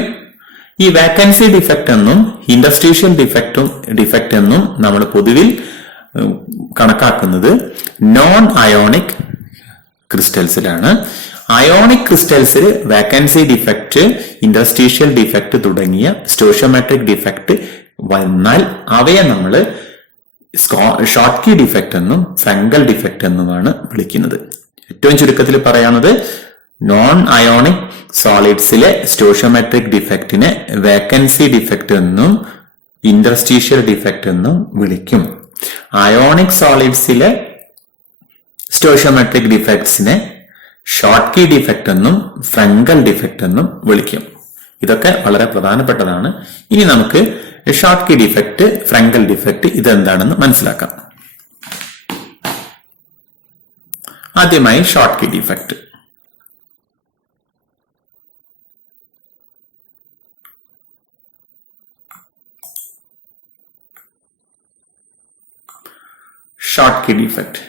ഈ വേക്കൻസി ഡിഫക്റ്റ് എന്നും ഇന്റർസ്റ്റീഷ്യൽ ഡിഫക്റ്റ് എന്നും നമ്മൾ പൊതുവിൽ കണക്കാക്കുന്നത് നോൺ അയോണിക് ക്രിസ്റ്റൽസിലാണ്. അയോണിക് ക്രിസ്റ്റൽസിൽ വേക്കൻസി ഡിഫക്റ്റ്, ഇന്റർസ്റ്റീഷ്യൽ ഡിഫക്റ്റ് തുടങ്ങിയ സ്റ്റോഷിയോമെട്രിക് ഡിഫക്റ്റ് വന്നാൽ അവയെ നമ്മൾ ഷോട്ട്കി ഡിഫക്റ്റ് എന്നും ഫ്രങ്കൽ ഡിഫക്റ്റ് എന്നുമാണ് വിളിക്കുന്നത്. ഏറ്റവും ചുരുക്കത്തിൽ പറയാവുന്നത് നോൺ അയോണിക് സോളിഡ്സിലെ സ്റ്റോഷിയോമെട്രിക് ഡിഫക്റ്റിനെ വേക്കൻസി ഡിഫക്റ്റ് എന്നും ഇന്റർസ്റ്റീഷ്യൽ ഡിഫക്റ്റ് എന്നും വിളിക്കും. അയോണിക് സോളിഡ്സിലെ സ്റ്റോഷിയോമെട്രിക് ഡിഫക്ട്സിനെ ഷോട്ട്കി ഡിഫക്റ്റ് എന്നും ഫ്രങ്കൽ ഡിഫക്റ്റ് എന്നും വിളിക്കും. ഇതൊക്കെ വളരെ പ്രധാനപ്പെട്ടതാണ്. ഇനി നമുക്ക് ഷോട്ട്കി ഡിഫക്റ്റ്, ഫ്രങ്കൽ ഡിഫക്റ്റ് ഇതെന്താണെന്ന് മനസ്സിലാക്കാം. ആദ്യമായി Schottky defect. Schottky defect,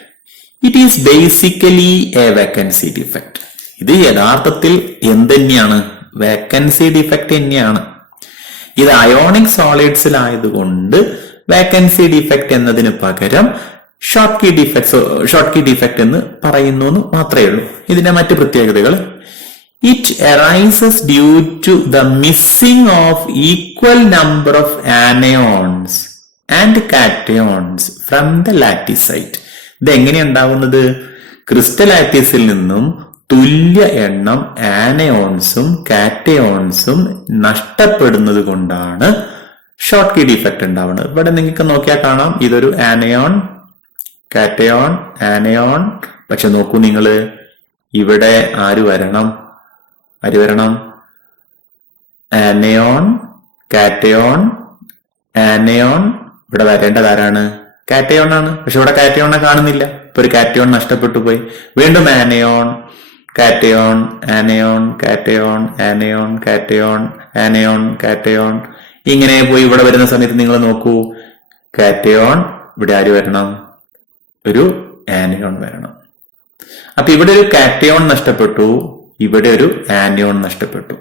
it is basically A vacancy defect. ഇത് യഥാർത്ഥത്തിൽ എന്തുതന്നെയാണ്? വേക്കൻസി ഡിഫക്റ്റ് തന്നെയാണ്. ഇത് അയോണിക് സോളിഡ്സിലായതുകൊണ്ട് വേക്കൻസി ഡിഫക്റ്റ് എന്നതിന് പകരം ഷോട്ട്കി ഡിഫക്റ്റ് എന്ന് പറയുന്നു എന്ന് മാത്രമേ ഉള്ളൂ. ഇതിന്റെ മറ്റ് പ്രത്യേകതകൾ: it arises due to the missing of equal number of anions and cations from the lattice site. ഇത് എങ്ങനെയാണ് ഉണ്ടാവുന്നത്? ക്രിസ്റ്റൽ ലാറ്റിസിൽ നിന്നും തുല്യ എണ്ണം ആനയോൺസും കാറ്റയോൺസും നഷ്ടപ്പെടുന്നത് കൊണ്ടാണ് ഷോട്ട്കി ഡിഫക്റ്റ് ഉണ്ടാവുന്നത്. ഇവിടെ നിങ്ങൾക്ക് നോക്കിയാൽ കാണാം, ഇതൊരു ആനയോൺ, കാറ്റയോൺ, ആനയോൺ. പക്ഷെ നോക്കൂ നിങ്ങൾ, ഇവിടെ ആര് വരണം? Anion, cation, anion. ഇവിടെ വരേണ്ടത് ആരാണ്? കാറ്റയോൺ ആണ്. പക്ഷെ ഇവിടെ കാറ്റയോണെ കാണുന്നില്ല. ഇപ്പൊ ഒരു കാറ്റയോൺ നഷ്ടപ്പെട്ടു പോയി. വീണ്ടും anion, cation, anion, cation, anion, cation, anion, cation. ഇങ്ങനെ പോയി ഇവിടെ വരുന്ന സമയത്ത് നിങ്ങൾ നോക്കൂ, കാറ്റയോൺ, ഇവിടെ ആര് വരണം? ഒരു ആനയോൺ വരണം. അപ്പൊ ഇവിടെ ഒരു കാറ്റയോൺ നഷ്ടപ്പെട്ടു, ഇവിടെ ഒരു ആനയോൺ നഷ്ടപ്പെട്ടു.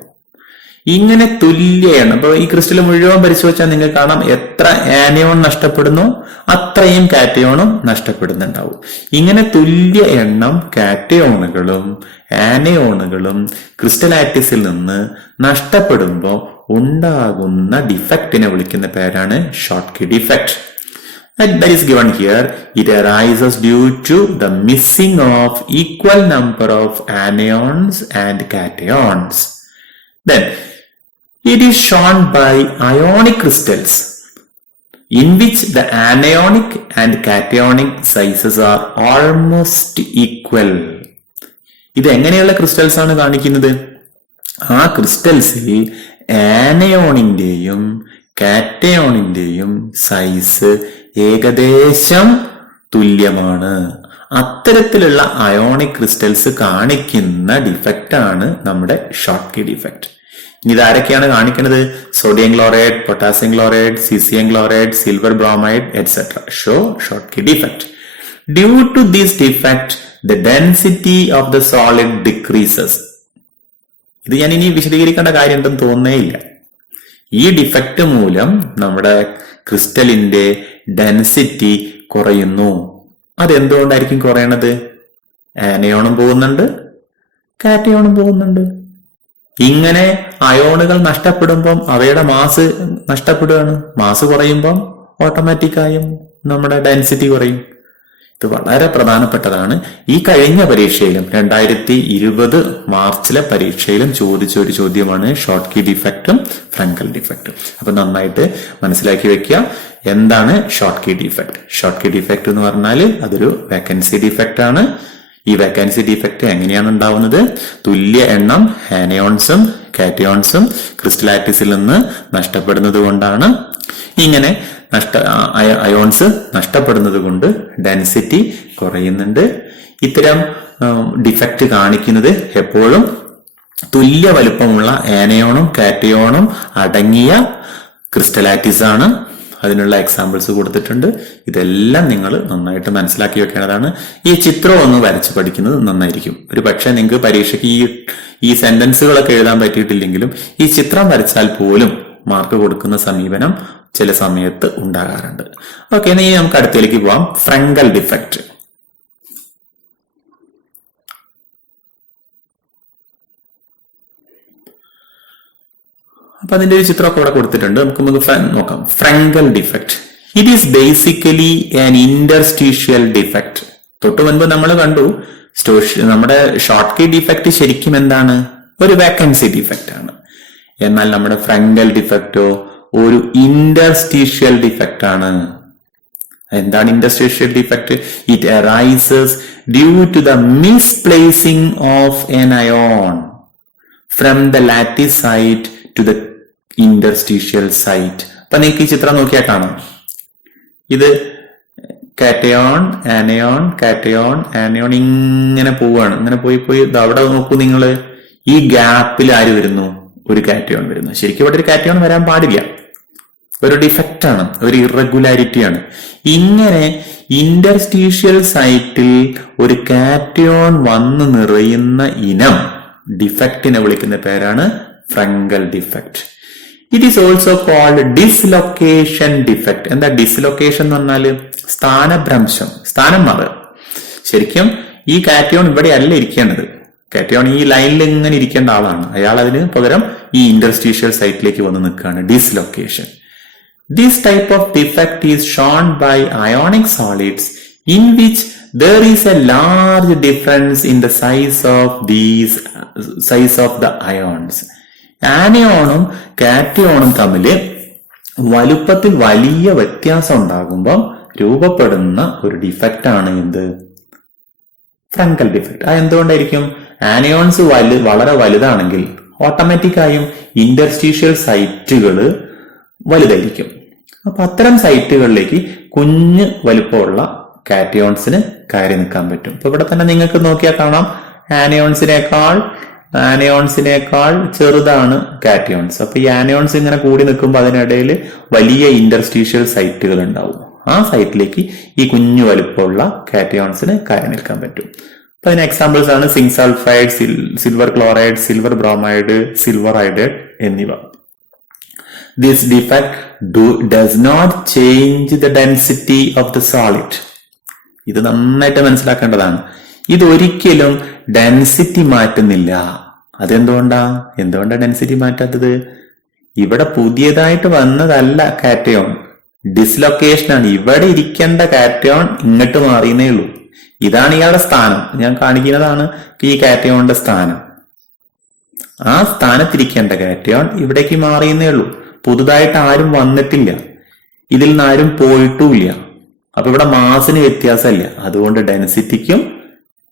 ഇങ്ങനെ തുല്യ എണ്ണം, അപ്പൊ ഈ ക്രിസ്റ്റൽ മുഴുവൻ പരിശോധിച്ചാൽ നിങ്ങൾക്ക് കാണാം, എത്ര ആനയോൺ നഷ്ടപ്പെടുന്നു അത്രയും കാറ്റയോണും നഷ്ടപ്പെടുന്നുണ്ടാവും. ഇങ്ങനെ തുല്യ എണ്ണം കാറ്റയോണുകളും ആനയോണുകളും ക്രിസ്റ്റൽ ലാറ്റിസിൽ നിന്ന് നഷ്ടപ്പെടുമ്പോൾ ഉണ്ടാകുന്ന ഡിഫക്റ്റിനെ വിളിക്കുന്ന പേരാണ് Schottky defect. That is given here. It arises due to the missing of equal number of anions and cations. Then it is shown by ionic crystals in which the anionic and cationic sizes are almost equal. ഇത് എങ്ങനെയുള്ള crystals ആണ് കാണിക്കുന്നത്? ആ ക്രിസ്റ്റൽസിൽ ആനയോണിന്റെയും കാറ്റയോണിന്റെയും size ഏകദേശം തുല്യമാണ്. അത്തരത്തിലുള്ള ionic crystals കാണിക്കുന്ന defect ആണ് നമ്മുടെ ഷോട്ട്കി ഡിഫക്റ്റ്. ഇതാരൊക്കെയാണ് കാണിക്കുന്നത്? Sodium chloride, potassium chloride, caesium chloride, silver bromide, etc. show Schottky defect. Due to this defect, the density of the solid decreases. ഇത് ഞാൻ ഇനി വിശദീകരിക്കേണ്ട കാര്യം എന്തെന്ന് തോന്നേയില്ല. ഈ ഡിഫക്റ്റ് മൂലം നമ്മുടെ ക്രിസ്റ്റലിന്റെ ഡെൻസിറ്റി കുറയുന്നു. അതെന്തുകൊണ്ടായിരിക്കും കുറയണത്? ആനയോണും പോകുന്നുണ്ട്, കാറ്റയോണും പോകുന്നുണ്ട്. ഇങ്ങനെ അയോണുകൾ നഷ്ടപ്പെടുമ്പം അവയുടെ മാസ് നഷ്ടപ്പെടുകയാണ്. മാസ് കുറയുമ്പം ഓട്ടോമാറ്റിക്കായും നമ്മുടെ ഡെൻസിറ്റി കുറയും. ഇത് വളരെ പ്രധാനപ്പെട്ടതാണ്. ഈ കഴിഞ്ഞ പരീക്ഷയിലും 2020 മാർച്ചിലെ പരീക്ഷയിലും ചോദിച്ച ഒരു ചോദ്യമാണ് ഷോർട്ട് കീ ഡിഫക്റ്റും ഫ്രങ്കൽ ഡിഫക്റ്റും. അപ്പൊ നന്നായിട്ട് മനസ്സിലാക്കി വെക്കുക. എന്താണ് Schottky defect? Schottky defect എന്ന് പറഞ്ഞാൽ അതൊരു വേക്കൻസി ഡിഫക്റ്റ് ആണ്. ഈ വേക്കൻസി ഡിഫക്റ്റ് എങ്ങനെയാണ് ഉണ്ടാവുന്നത്? തുല്യ എണ്ണം ആനയോൺസും കാറ്റയോൺസും ക്രിസ്റ്റലാറ്റിസിൽ നിന്ന് നഷ്ടപ്പെടുന്നത് കൊണ്ടാണ്. ഇങ്ങനെ അയോൺസ് നഷ്ടപ്പെടുന്നത് കൊണ്ട് ഡെൻസിറ്റി കുറയുന്നുണ്ട്. ഇത്തരം ഡിഫക്റ്റ് കാണിക്കുന്നത് എപ്പോഴും തുല്യ വലുപ്പമുള്ള ആനയോണും കാറ്റയോണും അടങ്ങിയ ക്രിസ്റ്റലാറ്റിസ് ആണ്. അതിനുള്ള എക്സാമ്പിൾസ് കൊടുത്തിട്ടുണ്ട്. ഇതെല്ലാം നിങ്ങൾ നന്നായിട്ട് മനസ്സിലാക്കി വെക്കേണ്ടതാണ്. ഈ ചിത്രം ഒന്ന് വരച്ച് പഠിക്കുന്നത് നന്നായിരിക്കും. ഒരു പക്ഷേ നിങ്ങൾക്ക് പരീക്ഷയ്ക്ക് ഈ സെന്റൻസുകളൊക്കെ എഴുതാൻ പറ്റിയിട്ടില്ലെങ്കിലും ഈ ചിത്രം വരച്ചാൽ പോലും മാർക്ക് കൊടുക്കുന്ന സമീപനം ചില സമയത്ത് ഉണ്ടാകാറുണ്ട്. ഓക്കെ, ഇനി നമുക്ക് അടുത്തേക്ക് പോവാം. ഫ്രങ്കൽ ഡിഫക്റ്റ്. അപ്പൊ അതിന്റെ ഒരു ചിത്രമൊക്കെ ഇവിടെ കൊടുത്തിട്ടുണ്ട്. നമുക്ക് നോക്കാം. ഫ്രങ്കൽ defect, it is basically an interstitial defect. തൊട്ടു മുൻപ് നമ്മൾ കണ്ടു നമ്മുടെ ഷോർട്ട് കീ ഡിഫക്റ്റ് ശരിക്കും എന്താണ്? ഒരു വേക്കൻസി ഡിഫക്റ്റ് ആണ്. എന്നാൽ നമ്മുടെ ഫ്രങ്കൽ ഡിഫക്റ്റോ ഒരു ഇന്റർസ്റ്റീഷ്യൽ ഡിഫക്റ്റ് ആണ്. എന്താണ് interstitial defect? It arises due to the misplacing of an ion from the lattice site to the interstitial site. അപ്പൊ നിങ്ങൾക്ക് ഈ ചിത്രം നോക്കിയാൽ കാണാം. ഇത് കാറ്റയോൺ ആനയോൺ കാറ്റയോൺ ആനയോൺ ഇങ്ങനെ പോവാണ്. ഇങ്ങനെ പോയി അവിടെ നോക്കൂ നിങ്ങൾ. ഈ ഗ്യാപ്പിൽ ആര് വരുന്നു? ഒരു കാറ്റയോൺ വരുന്നു. ശരിക്കും ഇവിടെ ഒരു കാറ്റയോൺ വരാൻ പാടില്ല. ഒരു ഡിഫക്റ്റ് ആണ്, ഒരു ഇറഗുലാരിറ്റി ആണ്. ഇങ്ങനെ ഇന്റർസ്റ്റീഷ്യൽ സൈറ്റിൽ ഒരു കാറ്റയോൺ വന്ന് നിറയുന്ന ഇനം ഡിഫക്റ്റിനെ വിളിക്കുന്ന പേരാണ് Frenkel defect. It is also called dislocation defect. എന്താ ഡിസ്ലൊക്കേഷൻ എന്ന് പറഞ്ഞാല്? സ്ഥാനഭ്രംശം, സ്ഥാനം മാറുക. ശരിക്കും ഈ കാറ്റയോൺ ഇവിടെ അല്ല ഇരിക്കേണ്ടത്. കാറ്റയോൺ ഈ ലൈനിൽ ഇങ്ങനെ ഇരിക്കേണ്ട ആളാണ്. അയാൾ അതിന് പകരം ഈ ഇന്റർസ്റ്റീഷ്യൽ സൈറ്റിലേക്ക് വന്ന് നിൽക്കുകയാണ്. Dislocation. This type of defect is shown by ionic solids in which there is a large difference in the size of the ions. ആനയോണും കാറ്റയോണും തമ്മിൽ വലുപ്പത്തിൽ വലിയ വ്യത്യാസം ഉണ്ടാകുമ്പോൾ രൂപപ്പെടുന്ന ഒരു ഡിഫക്റ്റ് ആണ് എന്ത്? ഫ്രങ്കൽ ഡിഫക്റ്റ്. അത് എന്തുകൊണ്ടായിരിക്കും? ആനയോൺസ് വളരെ വലുതാണെങ്കിൽ ഓട്ടോമാറ്റിക്കായും ഇന്റർസ്റ്റീഷ്യൽ സൈറ്റുകൾ വലുതായിരിക്കും. അപ്പൊ അത്തരം സൈറ്റുകളിലേക്ക് കുഞ്ഞ് വലുപ്പമുള്ള കാറ്റയോൺസിന് കയറി നിൽക്കാൻ പറ്റും. ഇപ്പൊ ഇവിടെ തന്നെ നിങ്ങൾക്ക് നോക്കിയാൽ കാണാം, ആനയോൺസിനേക്കാൾ ചെറുതാണ് കാറ്റയോൺസ്. അപ്പൊ ഈ ആനയോൺസ് ഇങ്ങനെ കൂടി നിൽക്കുമ്പോൾ അതിനിടയിൽ വലിയ ഇന്റർസ്റ്റീഷ്യൽ സൈറ്റുകൾ ഉണ്ടാവും. ആ സൈറ്റിലേക്ക് ഈ കുഞ്ഞു വലുപ്പമുള്ള കാറ്റയോൺസിന് കയറി നിൽക്കാൻ പറ്റും. അപ്പൊ അതിന് എക്സാമ്പിൾസ് ആണ് zinc sulphide, silver chloride, silver bromide, silver hydrate എന്നിവ. This defect does not change the density of the solid. ഇത് നന്നായിട്ട് മനസ്സിലാക്കേണ്ടതാണ്. ഇത് ഒരിക്കലും ഡെൻസിറ്റി മാറ്റുന്നില്ല. എന്തുകൊണ്ടാണ് ഡെൻസിറ്റി മാറ്റാത്തത്? ഇവിടെ പുതിയതായിട്ട് വന്നതല്ല കാറ്റയോൺ, ഡിസ്ലൊക്കേഷൻ ആണ്. ഇവിടെ ഇരിക്കേണ്ട കാറ്റയോൺ ഇങ്ങോട്ട് മാറിയെന്നേ ഉള്ളൂ. ഇതാണ് ഇയാളുടെ സ്ഥാനം. ഞാൻ കാണിക്കുന്നതാണ് ഈ കാറ്റയോണിന്റെ സ്ഥാനം. ആ സ്ഥാനത്തിരിക്കേണ്ട കാറ്റയോൺ ഇവിടേക്ക് മാറിയെന്നേ ഉള്ളൂ. പുതുതായിട്ട് ആരും വന്നിട്ടില്ല, ഇതിൽ നിന്ന് ആരും പോയിട്ടുമില്ല. അപ്പൊ ഇവിടെ മാസിന് വ്യത്യാസമില്ല, അതുകൊണ്ട് ഡെൻസിറ്റിക്കും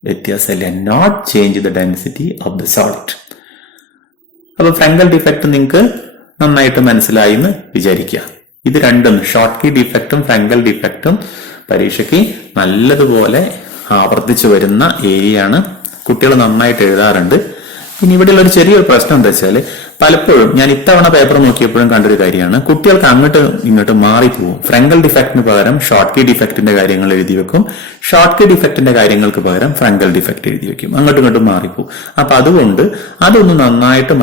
വ്യത്യാസമില്ല. Not change the density of the solid. അപ്പൊ ഫ്രങ്കൽ ഡിഫക്റ്റ് നിങ്ങൾക്ക് നന്നായിട്ട് മനസ്സിലായി എന്ന് വിചാരിക്കുക. ഇത് രണ്ടും, ഷോർട്ട് കീ ഡിഫക്റ്റും ഫ്രങ്കൽ ഡിഫക്റ്റും പരീക്ഷയ്ക്ക് നല്ലതുപോലെ ആവർത്തിച്ചു വരുന്ന ഏരിയയാണ്. കുട്ടികൾ നന്നായിട്ട് എഴുതാറുണ്ട്. ഇനി ഇവിടെയുള്ള ഒരു ചെറിയൊരു പ്രശ്നം എന്താ വെച്ചാൽ പലപ്പോഴും ഞാൻ ഇത്തവണ പേപ്പർ നോക്കിയപ്പോഴും കണ്ടൊരു കാര്യമാണ്, കുട്ടികൾക്ക് അങ്ങോട്ട് ഇങ്ങോട്ട് മാറിപ്പോവും. ഫ്രങ്കൽ ഡിഫക്റ്റിന് പകരം ഷോർട്ട് കീ ഡിഫക്റ്റിന്റെ കാര്യങ്ങൾ എഴുതി വെക്കും, ഷോർട്ട് കീ ഡിഫക്റ്റിന്റെ കാര്യങ്ങൾക്ക് പകരം ഫ്രങ്കൽ ഡിഫക്റ്റ് എഴുതി വെക്കും, അങ്ങോട്ടും ഇങ്ങോട്ടും മാറിപ്പോവും. അപ്പൊ അതുകൊണ്ട് അതൊന്ന് നന്നായിട്ട്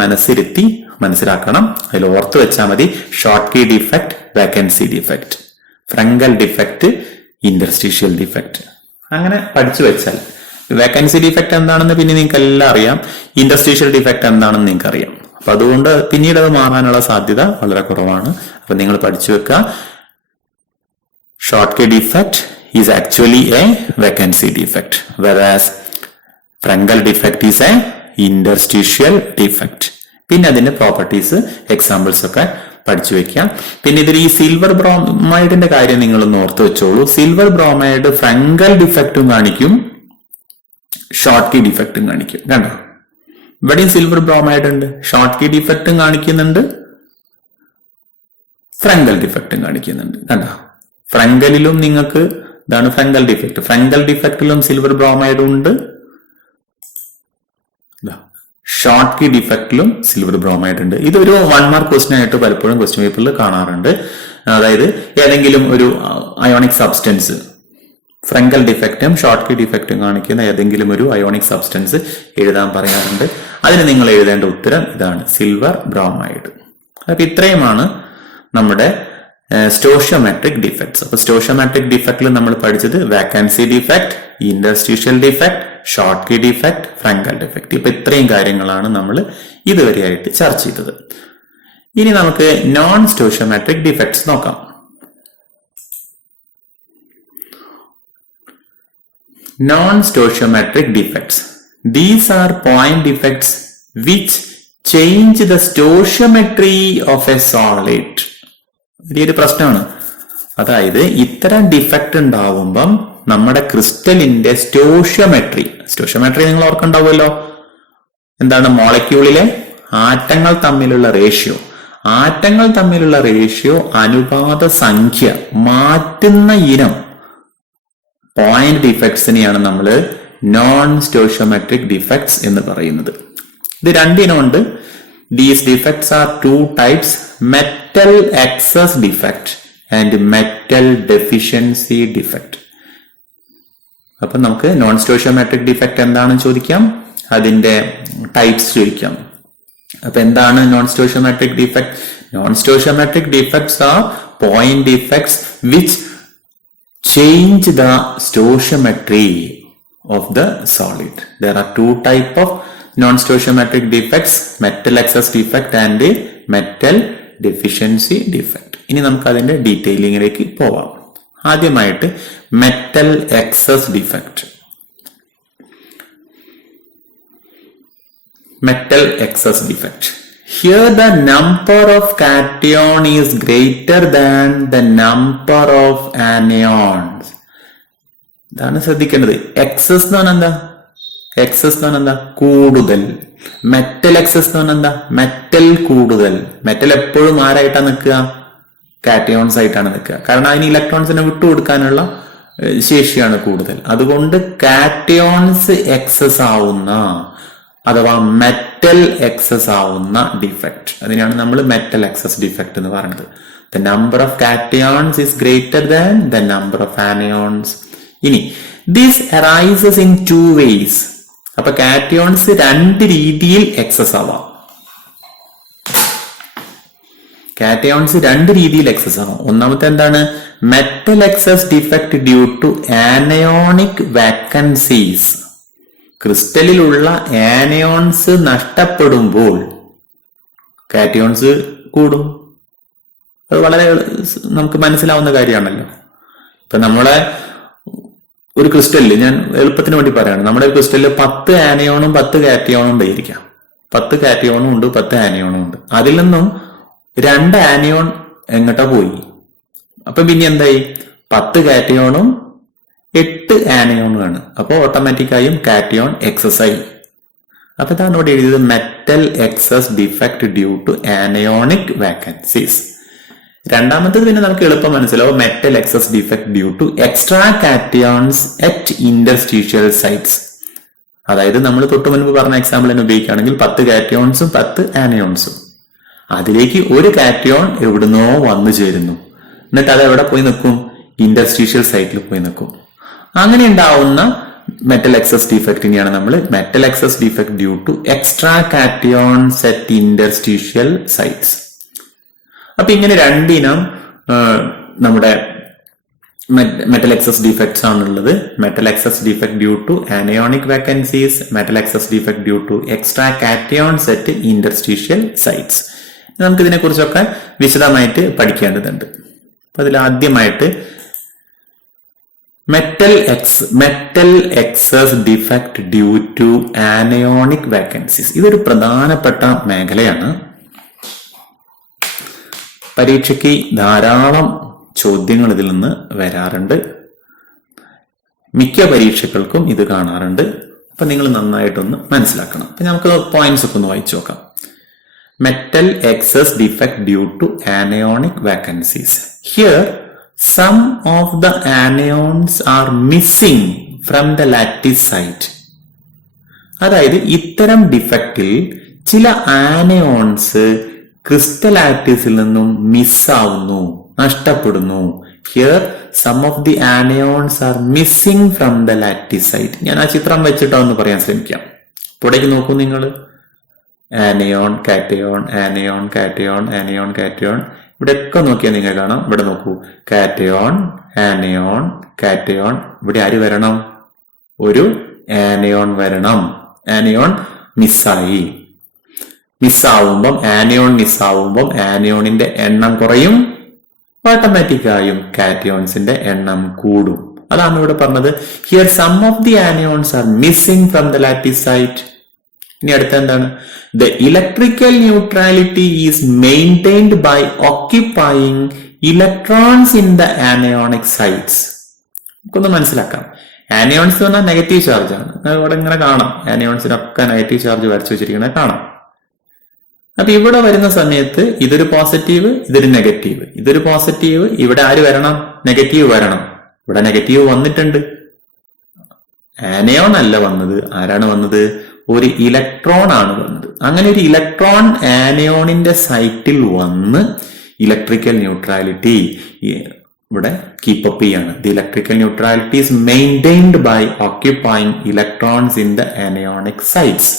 മനസ്സിലാക്കണം. അതിൽ ഓർത്ത് വെച്ചാൽ മതി, Schottky defect, vacancy defect, Frenkel defect, interstitial defect, അങ്ങനെ പഠിച്ചു വെച്ചാൽ വേക്കൻസി ഡിഫക്റ്റ് എന്താണെന്ന് പിന്നെ നിങ്ങൾക്ക് എല്ലാം അറിയാം, ഇന്റർസ്റ്റീഷ്യൽ ഡിഫക്റ്റ് എന്താണെന്ന് നിങ്ങൾക്ക് അറിയാം. അപ്പൊ അതുകൊണ്ട് പിന്നീട് അത് മാറാനുള്ള സാധ്യത വളരെ കുറവാണ്. അപ്പൊ നിങ്ങൾ പഠിച്ചു വെക്കുക, Schottky defect is actually a vacancy defect, whereas Frenkel defect is a interstitial defect. പിന്നെ അതിന്റെ പ്രോപ്പർട്ടീസ്, എക്സാമ്പിൾസ് ഒക്കെ പഠിച്ചു വെക്കാം. പിന്നെ ഇതിൽ ഈ സിൽവർ ബ്രോമൈഡിന്റെ കാര്യം നിങ്ങളൊന്ന് ഓർത്ത് വെച്ചോളൂ. സിൽവർ ബ്രോമൈഡ് ഫ്രങ്കൽ ഡിഫക്റ്റും കാണിക്കും, ഷോർട്ട് കീ ഡിഫക്റ്റും കാണിക്കും. കണ്ടോ, ഇവിടെയും സിൽവർ ബ്രോമൈഡ് ഉണ്ട്, ഷോർട്ട് കീ ഡിഫക്റ്റും കാണിക്കുന്നുണ്ട്, ഫ്രങ്കൽ ഡിഫക്റ്റും കാണിക്കുന്നുണ്ട്. കണ്ടോ, ഫ്രങ്കലിലും നിങ്ങൾക്ക് ഇതാണ് ഫ്രങ്കൽ ഡിഫക്റ്റ്, ഫ്രങ്കൽ ഡിഫക്റ്റിലും സിൽവർ ബ്രോമൈഡ് ഉണ്ട്, ഷോർട്ട് കീ ഡിഫക്റ്റിലും സിൽവർ ബ്രോമൈഡ് ഉണ്ട്. ഇതൊരു 1 മാർക്ക് ക്വസ്റ്റ്യൻ ആയിട്ട് പലപ്പോഴും ക്വസ്റ്റ്യൻ പേപ്പറിൽ കാണാറുണ്ട്. അതായത് ഏതെങ്കിലും ഒരു അയോണിക് സബ്സ്റ്റൻസ്, ഫ്രങ്കൽ ഡിഫക്റ്റും ഷോർട്ട് കീ ഡിഫക്റ്റും കാണിക്കുന്ന ഏതെങ്കിലും ഒരു അയോണിക് സബ്സ്റ്റൻസ് എഴുതാൻ പറയാറുണ്ട്. അതിന് നിങ്ങൾ എഴുതേണ്ട ഉത്തരം ഇതാണ്, സിൽവർ ബ്രോമൈഡ്. അപ്പൊ ഇത്രയുമാണ് നമ്മുടെ സ്റ്റോഷിയോമെട്രിക് ഡിഫക്ട്സ്. അപ്പൊ സ്റ്റോഷിയോമെട്രിക് ഡിഫക്റ്റിൽ നമ്മൾ പഠിച്ചത് vacancy defect, interstitial defect, Schottky defect, Frenkel defect. ഇപ്പൊ ഇത്രയും കാര്യങ്ങളാണ് നമ്മൾ ഇതുവരെയായിട്ട് ചർച്ച ചെയ്തത്. ഇനി നമുക്ക് നോൺ സ്റ്റോഷിയോമെട്രിക് ഡിഫക്ട്സ് നോക്കാം. Non-stoichiometric defects. These are point defects which change the stoichiometry of a solid. ഇതൊരു പ്രശ്നമാണ്. അതായത് ഇത്തരം ഡിഫക്റ്റ് ഉണ്ടാവുമ്പം നമ്മുടെ ക്രിസ്റ്റലിന്റെ സ്റ്റോഷിയോമെട്രി നിങ്ങൾ ഓർക്കുണ്ടാവുമല്ലോ, എന്താണ്, മോളിക്യൂളിലെ ആറ്റങ്ങൾ തമ്മിലുള്ള റേഷ്യോ അനുപാത സംഖ്യ മാറ്റുന്ന ഇനം പോയിന്റ് ഡിഫക്ട്സിനെയാണ് നമ്മൾ നോൺ സ്റ്റോഷിയോമെട്രിക് ഡിഫക്ട്സ് എന്ന് പറയുന്നത്. ഇത് രണ്ടിനമുണ്ട്. These defects are 2 types, metal excess defect and metal deficiency defect. അപ്പൊ നമുക്ക് നോൺ സ്റ്റോഷിയോമെട്രിക് ഡിഫക്ട് എന്താണെന്ന് ചോദിക്കാം, അതിന്റെ ടൈപ്സ് ചോദിക്കാം. അപ്പൊ എന്താണ് non stoichiometric defect? Non stoichiometric defects are point defects which change the stoichiometry of the solid. There are 2 types of non-stoichiometric defects, metal excess defect and metal deficiency defect. ഇനി നമുക്ക് അതിന്റെ ഡീറ്റെയിലിംഗിലേക്ക് പോവാം. ആദ്യമായിട്ട് metal excess defect. Metal excess defect. Here the number of cation is greater than the number of anions. ഇതാണ് ശ്രദ്ധിക്കേണ്ടത്. Excess എന്ന് പറഞ്ഞാൽ എന്താ? കൂടുതൽ. മെറ്റൽ എക്സസ് എന്ന് പറഞ്ഞാൽ എന്താ? മെറ്റൽ കൂടുതൽ. മെറ്റൽ എപ്പോഴും ആരായിട്ടാണ് നിൽക്കുക? കാറ്റയോൺസ് ആയിട്ടാണ് നിൽക്കുക. കാരണം അതിന് ഇലക്ട്രോൺസിനെ വിട്ടുകൊടുക്കാനുള്ള ശേഷിയാണ് കൂടുതൽ. അതുകൊണ്ട് കാറ്റയോൺസ് എക്സസ് ആവുന്ന അഥവാ മെറ്റൽ എക്സസ് ആവുന്ന ഡിഫക്റ്റ്, അതിനാണ് നമ്മൾ മെറ്റൽ എക്സസ് ഡിഫക്റ്റ് എന്ന് പറയുന്നത്. The number of cations is greater than the number of anions. ഇനി ദിസ് അറൈസസ് ഇൻ 2 ways. അപ്പൊ കാറ്റയോൺസ് 2 രീതിയിൽ എക്സസ് ആവാം. ഒന്നാമത്തെ എന്താണ്? Metal excess defect due to anionic vacancies. ക്രിസ്റ്റലിലുള്ള ആനയോൺസ് നഷ്ടപ്പെടുമ്പോൾ കാറ്റയോൺസ് കൂടും. അത് വളരെ നമുക്ക് മനസ്സിലാവുന്ന കാര്യമാണല്ലോ. ഇപ്പൊ നമ്മളെ ഒരു ക്രിസ്റ്റലില്, ഞാൻ എളുപ്പത്തിന് വേണ്ടി പറയാണ്, നമ്മുടെ ക്രിസ്റ്റലില് 10 ആനയോണും 10 കാറ്റയോണും ഉണ്ടായിരിക്കാം. 10 കാറ്റയോണും ഉണ്ട്, 10 ആനയോണും ഉണ്ട്. അതിൽ നിന്നും 2 ആനയോൺ എങ്ങോട്ടാ പോയി? അപ്പൊ പിന്നെ എന്തായി? 10 കാറ്റയോണും 8 ആനയോണുമാണ്. അപ്പോൾ ഓട്ടോമാറ്റിക്കായും കാറ്റയോൺ എക്സസ് ആയി. അപ്പൊ ഇതാണ് ഇവിടെ എഴുതിയത്, metal excess defect due to anionic vacancies. രണ്ടാമത്തേത് പിന്നെ നമുക്ക് എളുപ്പം മനസ്സിലാവും, metal excess defect due to extra cations at interstitial sites. അതായത് നമ്മൾ തൊട്ട് മുൻപ് പറഞ്ഞ എക്സാമ്പിൾ തന്നെ ഉപയോഗിക്കുകയാണെങ്കിൽ 10 കാറ്റയോൺസും 10 ആനയോൺസും, അതിലേക്ക് ഒരു കാറ്റയോൺ എവിടുന്നോ വന്നു ചേരുന്നു, എന്നിട്ട് അത് എവിടെ പോയി നിൽക്കും? ഇന്റർസ്റ്റീഷ്യൽ സൈറ്റിൽ പോയി നിൽക്കും. അങ്ങനെ ഉണ്ടാവുന്ന മെറ്റൽ എക്സസ് ഡിഫക്റ്റിനെയാണ് നമ്മൾ metal excess defect due to extra cations at interstitial sites. അപ്പൊ ഇങ്ങനെ രണ്ടിനം നമ്മുടെ മെറ്റൽ എക്സസ് ഡിഫക്ട്സ് ആണുള്ളത്. Metal excess defect due to anionic vacancies, metal excess defect due to extra cations at interstitial sites. നമുക്ക് ഇതിനെ കുറിച്ചൊക്കെ വിശദമായിട്ട് പഠിക്കേണ്ടതുണ്ട്. അപ്പൊ അതിൽ ആദ്യമായിട്ട് metal excess defect due to anionic vacancies. ഇതൊരു പ്രധാനപ്പെട്ട മേഖലയാണ്. പരീക്ഷയ്ക്ക് ധാരാളം ചോദ്യങ്ങൾ ഇതിൽ നിന്ന് വരാറുണ്ട്. മിക്ക പരീക്ഷകൾക്കും ഇത് കാണാറുണ്ട്. അപ്പൊ നിങ്ങൾ നന്നായിട്ടൊന്ന് മനസ്സിലാക്കണം. അപ്പൊ നമുക്ക് പോയിന്റ്സ് ഒക്കെ ഒന്ന് വായിച്ചു നോക്കാം. Metal excess defect due to anionic vacancies. Here some of the anions are missing from the lattice site. അതായത് ഇത്തരം ഡിഫക്റ്റിൽ ചില ആനയോൺസ് ക്രിസ്റ്റൽ ലാറ്റിസിൽ നിന്നും മിസ്സാവുന്നു, നഷ്ടപ്പെടുന്നു. Here some of the anions are missing from the lattice site. ഞാൻ ആ ചിത്രം വെച്ചിട്ടൊന്ന് പറയാൻ ശ്രമിക്കാം. ഇവിടേക്ക് നോക്കൂ നിങ്ങൾ. Anion, cation, anion, cation, anion, cation. ഇവിടെയൊക്കെ നോക്കിയാൽ നിങ്ങൾ കാണാം. ഇവിടെ നോക്കൂ, കാറ്റയോൺ, ആനയോൺ, കാറ്റയോൺ. ഇവിടെ ആര് വരണം? ഒരു ആനയോൺ വരണം. ആനയോൺ മിസ്സായി. ആനയോൺ മിസ്സാവുമ്പം ആനയോണിന്റെ എണ്ണം കുറയും, ഓട്ടോമാറ്റിക്കായും കാറ്റയോൺസിന്റെ എണ്ണം കൂടും. അതാണ് ഇവിടെ പറഞ്ഞത്. Here some of the anions are missing from the lattice site. ഇനി അടുത്ത എന്താണ്? The electrical neutrality is maintained by occupying electrons in the anionic sites. നമുക്കൊന്ന് മനസ്സിലാക്കാം. ആനയോൺസ് എന്ന് പറഞ്ഞാൽ നെഗറ്റീവ് ചാർജ് ആണ്. ഇവിടെ ഇങ്ങനെ കാണാം, ആനയോൺസിനൊക്കെ നെഗറ്റീവ് ചാർജ് വരച്ചു വെച്ചിരിക്കുന്നത് കാണാം. അപ്പൊ ഇവിടെ വരുന്ന സമയത്ത് ഇതൊരു പോസിറ്റീവ്, ഇതൊരു നെഗറ്റീവ്. ഇതൊരു പോസിറ്റീവ്, ഇവിടെ ആര് വരണം? നെഗറ്റീവ് വരണം. ഇവിടെ നെഗറ്റീവ് വന്നിട്ടുണ്ട്. ആനയോൺ അല്ല വന്നത്. ആരാണ് വന്നത്? ഒരു ഇലക്ട്രോൺ ആണ് വന്നത്. അങ്ങനെ ഒരു ഇലക്ട്രോൺ ആനയോണിന്റെ സൈറ്റിൽ വന്ന് ഇലക്ട്രിക്കൽ ന്യൂട്രാലിറ്റി ഇവിടെ കീപ്പപ്പ് ചെയ്യാണ്. The electrical neutrality is maintained by occupying electrons in the anionic sites.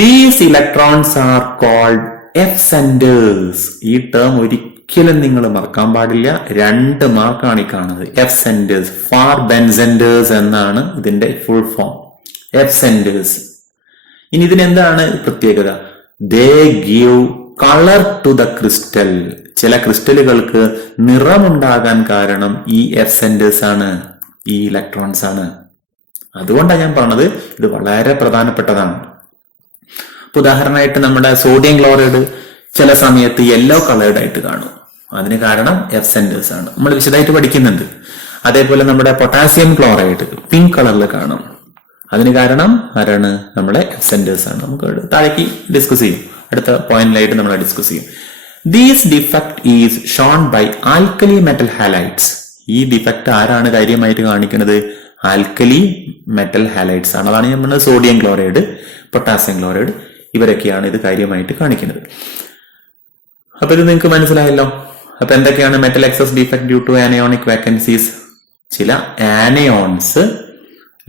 These electrons are called F centres. ഈ ടേം ഒരിക്കലും നിങ്ങൾ മറക്കാൻ പാടില്ല. 2 മാർക്കാണ് ഈ കാണുന്നത്. എഫ് സെന്റേഴ്സ്, ഫാർ ബെൻസെന്റേഴ്സ് എന്നാണ് ഇതിന്റെ ഫുൾ ഫോം. F centres. ഇനി ഇതിനെന്താണ് പ്രത്യേകത? They give colour to the crystal. ചില ക്രിസ്റ്റലുകൾക്ക് നിറമുണ്ടാകാൻ കാരണം ഈ എഫ് സെന്റേഴ്സ് ആണ്, ഈ ഇലക്ട്രോൺസ് ആണ്. അതുകൊണ്ടാണ് ഞാൻ പറഞ്ഞത് ഇത് വളരെ പ്രധാനപ്പെട്ടതാണ്. ഉദാഹരണമായിട്ട് നമ്മുടെ സോഡിയം ക്ലോറൈഡ് ചില സമയത്ത് യെല്ലോ കളേർഡ് ആയിട്ട് കാണും. അതിന് കാരണം എഫ് സെന്റേഴ്സ് ആണ്. നമ്മൾ വിശദമായിട്ട് പഠിക്കുന്നുണ്ട്. അതേപോലെ നമ്മുടെ പൊട്ടാസ്യം ക്ലോറൈഡ് പിങ്ക് കളറിൽ കാണും. അതിന് കാരണം ആരാണ്? നമ്മുടെ എഫ് സെന്റേഴ്സ് ആണ്. നമുക്ക് താഴേക്ക് ഡിസ്കസ് ചെയ്യും. അടുത്ത പോയിന്റിലായിട്ട് നമ്മൾ ഡിസ്കസ് ചെയ്യും. These defect is shown by alkali metal halides. ഈ ഡിഫക്ട് ആരാണ് കാര്യമായിട്ട് കാണിക്കുന്നത്? ആൽക്കലി മെറ്റൽ ഹാലൈഡ്സ് ആണ്. അതാണ് ഞാൻ പറഞ്ഞത്. സോഡിയം ക്ലോറൈഡ്, പൊട്ടാസ്യം ക്ലോറൈഡ്, ഇവരൊക്കെയാണ് ഇത് കാര്യമായിട്ട് കാണിക്കുന്നത്. അപ്പൊ ഇത് നിങ്ങൾക്ക് മനസ്സിലായല്ലോ. അപ്പൊ എന്തൊക്കെയാണ് metal excess defect due to anionic vacancies? ചില ആനയോൺസ്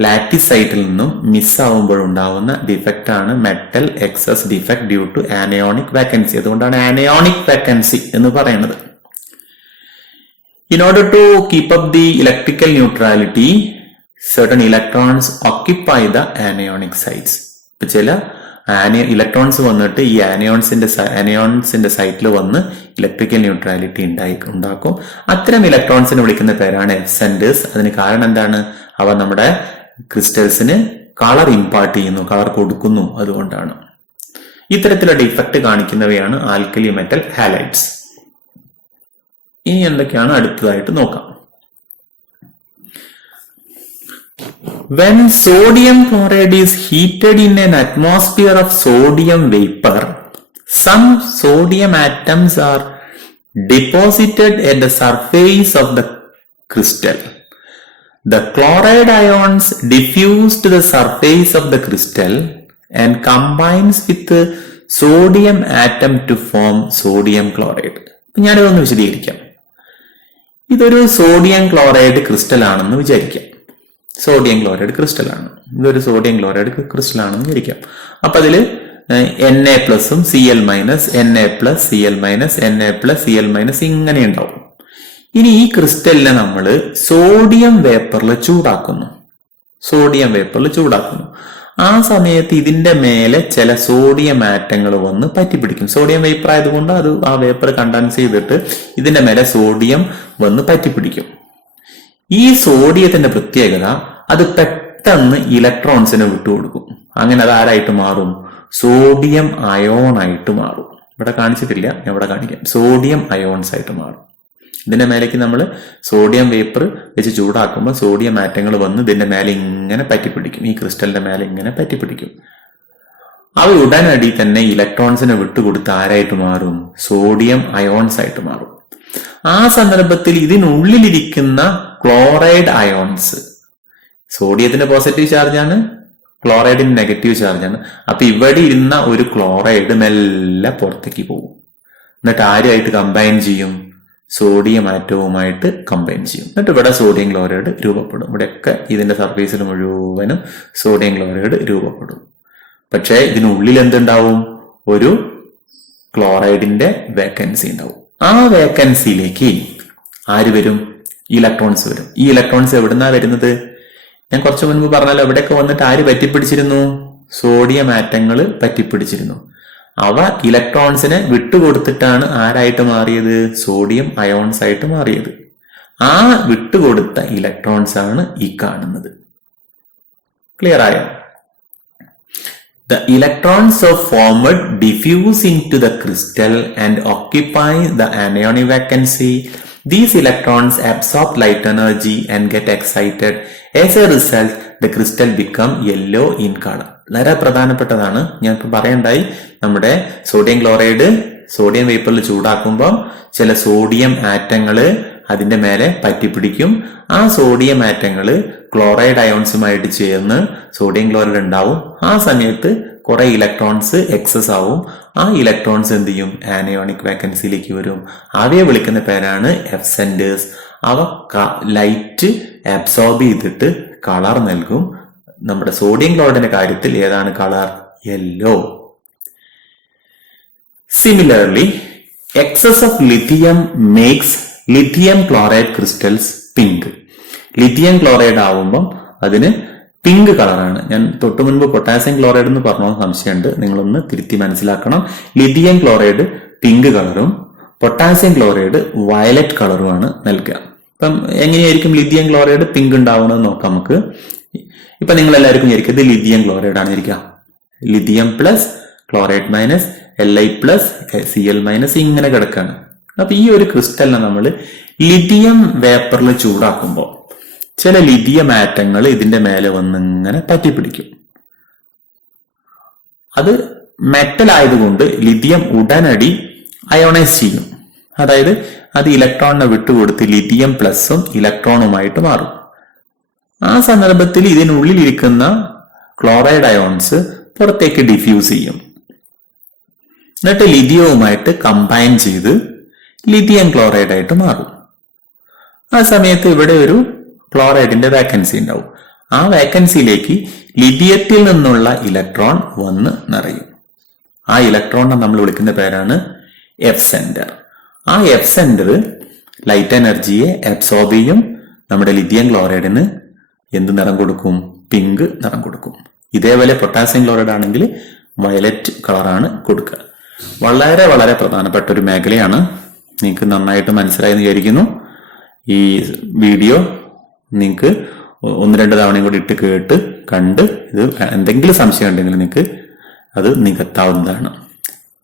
ലാറ്റിസ് സൈറ്റിൽ നിന്നും മിസ്സാവുമ്പോഴുണ്ടാവുന്ന ഡിഫക്റ്റ് ആണ് metal excess defect due to anionic vacancy. അതുകൊണ്ടാണ് ആനയോണിക് വാക്കൻസി എന്ന് പറയുന്നത്. In order to keep up the electrical neutrality, certain electrons occupy the anionic sites. ഇപ്പൊ ചില ഇലക്ട്രോൺസ് വന്നിട്ട് ഈ ആനയോൺസിന്റെ സൈറ്റിൽ വന്ന് ഇലക്ട്രിക്കൽ ന്യൂട്രാലിറ്റി ഉണ്ടാക്കും. അത്തരം ഇലക്ട്രോൺസിനെ വിളിക്കുന്ന പേരാണ് എഫ് സെന്റേഴ്സ്. അതിന് കാരണം എന്താണ്? അവ നമ്മുടെ ക്രിസ്റ്റൽസിന് കളർ ഇമ്പാർട്ട് ചെയ്യുന്നു, കളർ കൊടുക്കുന്നു. അതുകൊണ്ടാണ് ഇത്തരത്തിലുള്ള ഡിഫക്റ്റ് കാണിക്കുന്നവയാണ് ആൽക്കലി മെറ്റൽ ഹാലൈഡ്സ്. ഇനി എന്തൊക്കെയാണ് അടുത്തതായിട്ട് നോക്കാം. When sodium chloride is heated in an atmosphere of sodium vapor, some sodium atoms are deposited at the surface of the crystal. The chloride ions diffuse to the surface of the crystal and combines with the sodium atom to form sodium chloride. ഞാനിതൊന്ന് വിശദീകരിക്കാം. ഇതൊരു sodium chloride crystal ആണെന്ന് വിചാരിക്കാം. Sodium chloride crystal ആണ്. ഇതൊരു sodium chloride crystal ആണെന്ന് വിചാരിക്കാം. അപ്പൊ അതില് Na+ഉം Cl-, Na+, Cl-, Na+, Cl- ഇങ്ങനെ ഉണ്ടാവും. ഇനി ഈ ക്രിസ്റ്റലിനെ നമ്മൾ സോഡിയം വേപ്പറിൽ ചൂടാക്കുന്നു. ആ സമയത്ത് ഇതിന്റെ മേലെ ചില സോഡിയം ആറ്റങ്ങൾ വന്ന് പറ്റിപ്പിടിക്കും. സോഡിയം വേപ്പർ ആയതുകൊണ്ട് അത് ആ വേപ്പർ കണ്ടൻസ് ചെയ്തിട്ട് ഇതിന്റെ മേലെ സോഡിയം വന്ന് പറ്റിപ്പിടിക്കും. ഈ സോഡിയത്തിന്റെ പ്രത്യേകത അത് പെട്ടെന്ന് ഇലക്ട്രോൺസിനെ വിട്ടുകൊടുക്കും. അങ്ങനെ അത് ആരായിട്ട് മാറും? സോഡിയം അയോൺ ആയിട്ട് മാറും. ഇവിടെ കാണിച്ചിട്ടില്ല, ഞാൻ ഇവിടെ കാണിക്കാം. സോഡിയം അയോൺസ് ആയിട്ട് മാറും. ഇതിന്റെ മേലേക്ക് നമ്മൾ സോഡിയം വേപ്പർ വെച്ച് ചൂടാക്കുമ്പോൾ സോഡിയം ആറ്റങ്ങൾ വന്ന് ഇതിന്റെ മേലെ ഇങ്ങനെ പറ്റിപ്പിടിക്കും. ഈ ക്രിസ്റ്റലിന്റെ മേലെ ഇങ്ങനെ പറ്റിപ്പിടിക്കും. അവ ഉടനടി തന്നെ ഇലക്ട്രോൺസിനെ വിട്ടുകൊടുത്ത് ആരായിട്ട് മാറും? സോഡിയം അയോൺസ് ആയിട്ട് മാറും. ആ സന്ദർഭത്തിൽ ഇതിനുള്ളിലിരിക്കുന്ന ക്ലോറൈഡ് അയോൺസ്, സോഡിയത്തിന്റെ പോസിറ്റീവ് ചാർജാണ്, ക്ലോറൈഡിന് നെഗറ്റീവ് ചാർജാണ്. അപ്പൊ ഇവിടെ ഇരുന്ന ഒരു ക്ലോറൈഡ് മെല്ലെ പുറത്തേക്ക് പോകും. എന്നിട്ട് ആരുമായിട്ട് കമ്പൈൻ ചെയ്യും? സോഡിയം ആറ്റവുമായിട്ട് കമ്പൈൻ ചെയ്യും. എന്നിട്ട് ഇവിടെ സോഡിയം ക്ലോറൈഡ് രൂപപ്പെടും. ഇവിടെയൊക്കെ ഇതിന്റെ സർഫേസിൽ മുഴുവനും സോഡിയം ക്ലോറൈഡ് രൂപപ്പെടും. പക്ഷേ ഇതിനുള്ളിൽ എന്തുണ്ടാവും? ഒരു ക്ലോറൈഡിന്റെ വേക്കൻസി ഉണ്ടാവും. ആ വേക്കൻസിയിലേക്ക് ആര് വരും? ഇലക്ട്രോൺസ് വരും. ഈ ഇലക്ട്രോൺസ് എവിടുന്നാ വരുന്നത്? ഞാൻ കുറച്ചു മുൻപ് പറഞ്ഞാൽ എവിടെയൊക്കെ വന്നിട്ട് ആര് പറ്റിപ്പിടിച്ചിരുന്നു? സോഡിയം ആറ്റങ്ങൾ പറ്റിപ്പിടിച്ചിരുന്നു. അവ ഇലക്ട്രോൺസിനെ വിട്ടുകൊടുത്തിട്ടാണ് ആരായിട്ട് മാറിയത്? സോഡിയം അയോൺസ് ആയിട്ട് മാറിയത്. ആ വിട്ടുകൊടുത്ത ഇലക്ട്രോൺസ് ആണ് ഈ കാണുന്നത്. ക്ലിയർ ആയോ? The electrons are formed diffuse into the crystal and occupy the anionic vacancy. These electrons absorb light energy and get excited. As a result, the crystal become yellow in color. വളരെ പ്രധാനപ്പെട്ടതാണ്. ഞാൻ ഇപ്പൊ പറയണ്ടായി, നമ്മുടെ sodium chloride sodium വേപ്പറിൽ ചൂടാക്കുമ്പോൾ ചില sodium ആറ്റങ്ങള് അതിന്റെ മേലെ പറ്റിപ്പിടിക്കും. ആ sodium ആറ്റങ്ങള് chloride അയോൺസുമായിട്ട് ചേർന്ന് സോഡിയം ക്ലോറൈഡ് ഉണ്ടാവും. ആ സമയത്ത് കുറെ ഇലക്ട്രോൺസ് എക്സസ് ആവും. ആ ഇലക്ട്രോൺസ് എന്ത് ചെയ്യും? ആനയോണിക് വാക്കൻസിയിലേക്ക് വരും. അവയെ വിളിക്കുന്ന പേരാണ് എഫ് സെന്റേഴ്സ്. അവ ലൈറ്റ് അബ്സോർബ് ചെയ്തിട്ട് കളർ നൽകും. നമ്മുടെ സോഡിയം ക്ലോറൈഡിന്റെ കാര്യത്തിൽ ഏതാണ് colour? Yellow. Similarly, excess of lithium makes lithium chloride crystals pink. Lithium chloride ആവുമ്പം അതിന് പിങ്ക് കളറാണ്. ഞാൻ തൊട്ടു മുൻപ് പൊട്ടാസ്യം ക്ലോറൈഡ് എന്ന് പറഞ്ഞ സംശയമുണ്ട്, നിങ്ങളൊന്ന് തിരുത്തി മനസ്സിലാക്കണം. ലിഥിയം ക്ലോറൈഡ് പിങ്ക് കളറും പൊട്ടാസ്യം ക്ലോറൈഡ് വയലറ്റ് കളറുമാണ് നൽകുക. അപ്പം എങ്ങനെയായിരിക്കും ലിഥിയം ക്ലോറൈഡ് പിങ്ക് ഉണ്ടാവുന്നത് നോക്കാം നമുക്ക്. ഇപ്പൊ നിങ്ങൾ എല്ലാവർക്കും വിചാരിക്കും ഇത് ലിഥിയം ക്ലോറൈഡ് ആണ് ഇരിക്കുക. Lithium plus chloride minus Li+Cl- ഇങ്ങനെ കിടക്കാണ്. അപ്പൊ ഈ ഒരു ക്രിസ്റ്റലിനെ നമ്മൾ ലിഥിയം വേപ്പറിൽ ചൂടാക്കുമ്പോൾ ചില ലിഥിയം ആറ്റങ്ങൾ ഇതിന്റെ മേലെ വന്ന് ഇങ്ങനെ പറ്റിപ്പിടിക്കും. അത് മെറ്റൽ ആയതുകൊണ്ട് ലിഥിയം ഉടനടി അയോണൈസ് ചെയ്യും. അതായത് അത് ഇലക്ട്രോണിനെ വിട്ടുകൊടുത്ത് ലിഥിയം പ്ലസും ഇലക്ട്രോണുമായിട്ട് മാറും. ആ സന്ദർഭത്തിൽ ഇതിനുള്ളിൽ ഇരിക്കുന്ന ക്ലോറൈഡ് അയോൺസ് പുറത്തേക്ക് ഡിഫ്യൂസ് ചെയ്യും. എന്നിട്ട് ലിഥിയവുമായിട്ട് കമ്പൈൻ ചെയ്ത് ലിഥിയം ക്ലോറൈഡ് ആയിട്ട് മാറും. ആ സമയത്ത് ഇവിടെ ഒരു ക്ലോറൈഡിന്റെ വാക്കൻസി ഉണ്ടാവും. ആ വാക്കൻസിയിലേക്ക് ലിഥിയത്തിൽ നിന്നുള്ള ഇലക്ട്രോൺ വന്ന് നിറയും. ആ ഇലക്ട്രോണിനെ നമ്മൾ വിളിക്കുന്ന പേരാണ് എഫ് സെന്റർ. ആ എഫ് സെന്റർ ലൈറ്റ് എനർജിയെ അബ്സോർബ് ചെയ്യും. നമ്മുടെ ലിഥിയം ക്ലോറൈഡിന് എന്ത് നിറം കൊടുക്കും? പിങ്ക് നിറം കൊടുക്കും. ഇതേപോലെ പൊട്ടാസ്യം ക്ലോറൈഡ് ആണെങ്കിൽ വയലറ്റ് കളറാണ് കൊടുക്കുക. വളരെ വളരെ പ്രധാനപ്പെട്ട ഒരു മേഖലയാണ്. നിങ്ങൾക്ക് നന്നായിട്ട് മനസ്സിലായെന്ന് വിചാരിക്കുന്നു. ഈ വീഡിയോ നിങ്ങൾക്ക് 1-2 തവണയും കൂടി ഇട്ട് കേട്ട് കണ്ട് ഇത് എന്തെങ്കിലും സംശയം ഉണ്ടെങ്കിൽ നിങ്ങൾക്ക് അത് നികത്താവുന്നതാണ്.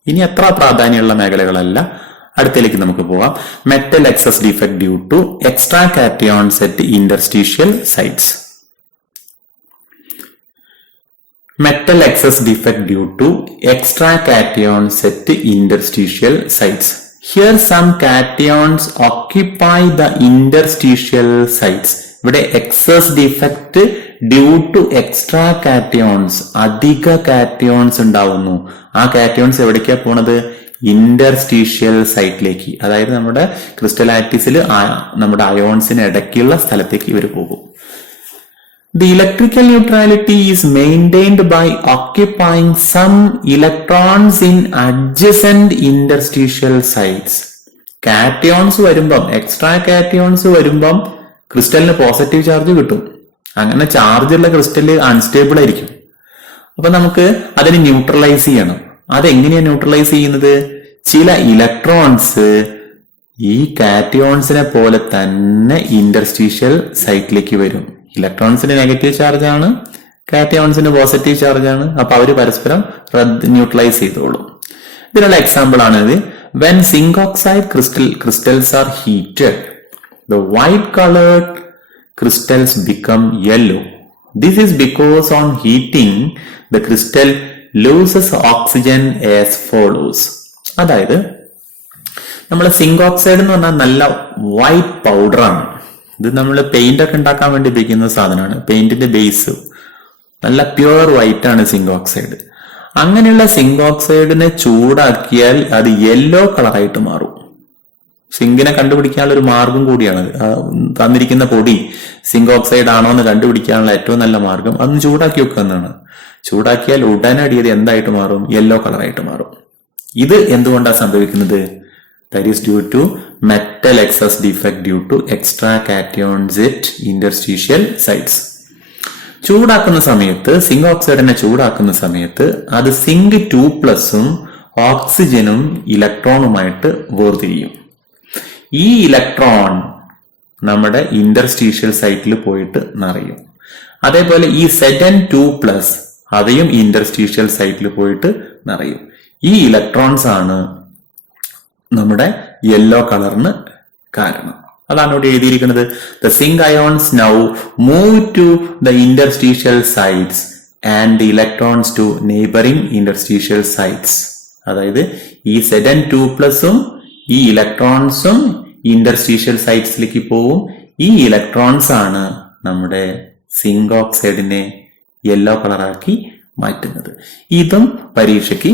ഇനി അത്ര പ്രാധാന്യമുള്ള മേഖലകളല്ല. അടുത്തേക്ക് നമുക്ക് പോകാം. Metal excess defect due to extra cations at interstitial sites. Metal excess defect due to extra cations at interstitial sites. Here some cations occupy the interstitial sites ഇവിടെ excess defect due to extra cations, അധിക cations ഉണ്ടാവുന്നു. ആ cations എവിടേക്കാ പോണത്? Interstitial സൈറ്റിലേക്ക്, അതായത് നമ്മുടെ ക്രിസ്റ്റലാറ്റിസിൽ നമ്മുടെ അയോൺസിന് ഇടയ്ക്കുള്ള സ്ഥലത്തേക്ക് ഇവർ പോകും. The electrical neutrality is maintained by occupying some electrons in adjacent interstitial sites. Cations വരുമ്പം, എക്സ്ട്രാ കാറ്റയോൺസ് വരുമ്പം ക്രിസ്റ്റലിന് പോസിറ്റീവ് ചാർജ് കിട്ടും. അങ്ങനെ ചാർജുള്ള ക്രിസ്റ്റൽ അൺസ്റ്റേബിൾ ആയിരിക്കും. അപ്പൊ നമുക്ക് അതിനെ ന്യൂട്രലൈസ് ചെയ്യണം. അതെങ്ങനെയാണ് ന്യൂട്രലൈസ് ചെയ്യുന്നത്? ചില ഇലക്ട്രോൺസ് ഈ കാറ്റയോൺസിനെ പോലെ തന്നെ ഇന്റർസ്റ്റീഷ്യൽ സൈറ്റിലേക്ക് വരും. ഇലക്ട്രോൺസിന് നെഗറ്റീവ് ചാർജ് ആണ്, കാറ്റയോൺസിന് പോസിറ്റീവ് ചാർജ് ആണ്. അപ്പൊ അവര് പരസ്പരം ന്യൂട്രലൈസ് ചെയ്തോളും. ഇതിനുള്ള എക്സാമ്പിൾ ആണ് ഇത്. When zinc oxide crystals are heated, the white colored crystals become yellow. This is because on heating the crystal loses oxygen as follows. അതായത് നമ്മൾ സിങ്ക് ഓക്സൈഡ് എന്ന് പറഞ്ഞാൽ നല്ല വൈറ്റ് പൗഡറാണ്. ഇത് നമ്മൾ പെയിന്റ് ഒക്കെ ഉണ്ടാക്കാൻ വേണ്ടി ഉപയോഗിക്കുന്ന സാധനമാണ്. പെയിന്റിന്റെ ബേസ് നല്ല പ്യുവർ വൈറ്റ് ആണ് സിങ്ക് ഓക്സൈഡ്. അങ്ങനെയുള്ള സിങ്ക് ഓക്സൈഡിനെ ചൂടാക്കിയാൽ അത് യെല്ലോ കളറായിട്ട് മാറും. സിങ്കിനെ കണ്ടുപിടിക്കാനുള്ള ഒരു മാർഗം കൂടിയാണ് തന്നിരിക്കുന്ന പൊടി സിങ്ക് ഓക്സൈഡ് ആണോ എന്ന് കണ്ടുപിടിക്കാനുള്ള ഏറ്റവും നല്ല മാർഗം അതൊന്ന് ചൂടാക്കി വെക്കുക എന്നാണ്. ചൂടാക്കിയാൽ ഉടനടി അത് എന്തായിട്ട് മാറും? യെല്ലോ കളറായിട്ട് മാറും. ഇത് എന്തുകൊണ്ടാണ് സംഭവിക്കുന്നത്? That is due to metal excess defect due to extra cations at interstitial sites. ചൂടാക്കുന്ന സമയത്ത്, സിങ്ക് ഓക്സൈഡിനെ ചൂടാക്കുന്ന സമയത്ത് അത് സിങ്ക് 2+ ഓക്സിജനും ഇലക്ട്രോണുമായിട്ട് വേർതിരിയും. ഈ ഇലക്ട്രോൺ നമ്മുടെ ഇന്റർസ്റ്റീഷ്യൽ സൈറ്റിൽ പോയിട്ട് നിറയും. അതേപോലെ ഈ Zn2+ അതെയും ഇന്റർസ്റ്റീഷ്യൽ സൈറ്റിൽ പോയിട്ട് നിറയും. ഈ ഇലക്ട്രോൺസ് ആണ് നമ്മുടെ യെല്ലോ കളറിന് കാരണം. അതാണ് ഇവിടെ എഴുതിയിരിക്കുന്നത്. The zinc ions now move to the interstitial sites and the electrons to neighboring interstitial sites. അതായത് ഈ Zn2+ഉം ഈ ഇലക്ട്രോൺസും ഇന്റർസ്റ്റീഷ്യൽ സൈറ്റ്സിലേക്ക് പോവും. ഈ ഇലക്ട്രോൺസ് ആണ് നമ്മുടെ സിങ്ക് ഓക്സൈഡിനെ യെല്ലോ കളറാക്കി മാറ്റുന്നത്. ഇതും പരീക്ഷയ്ക്ക്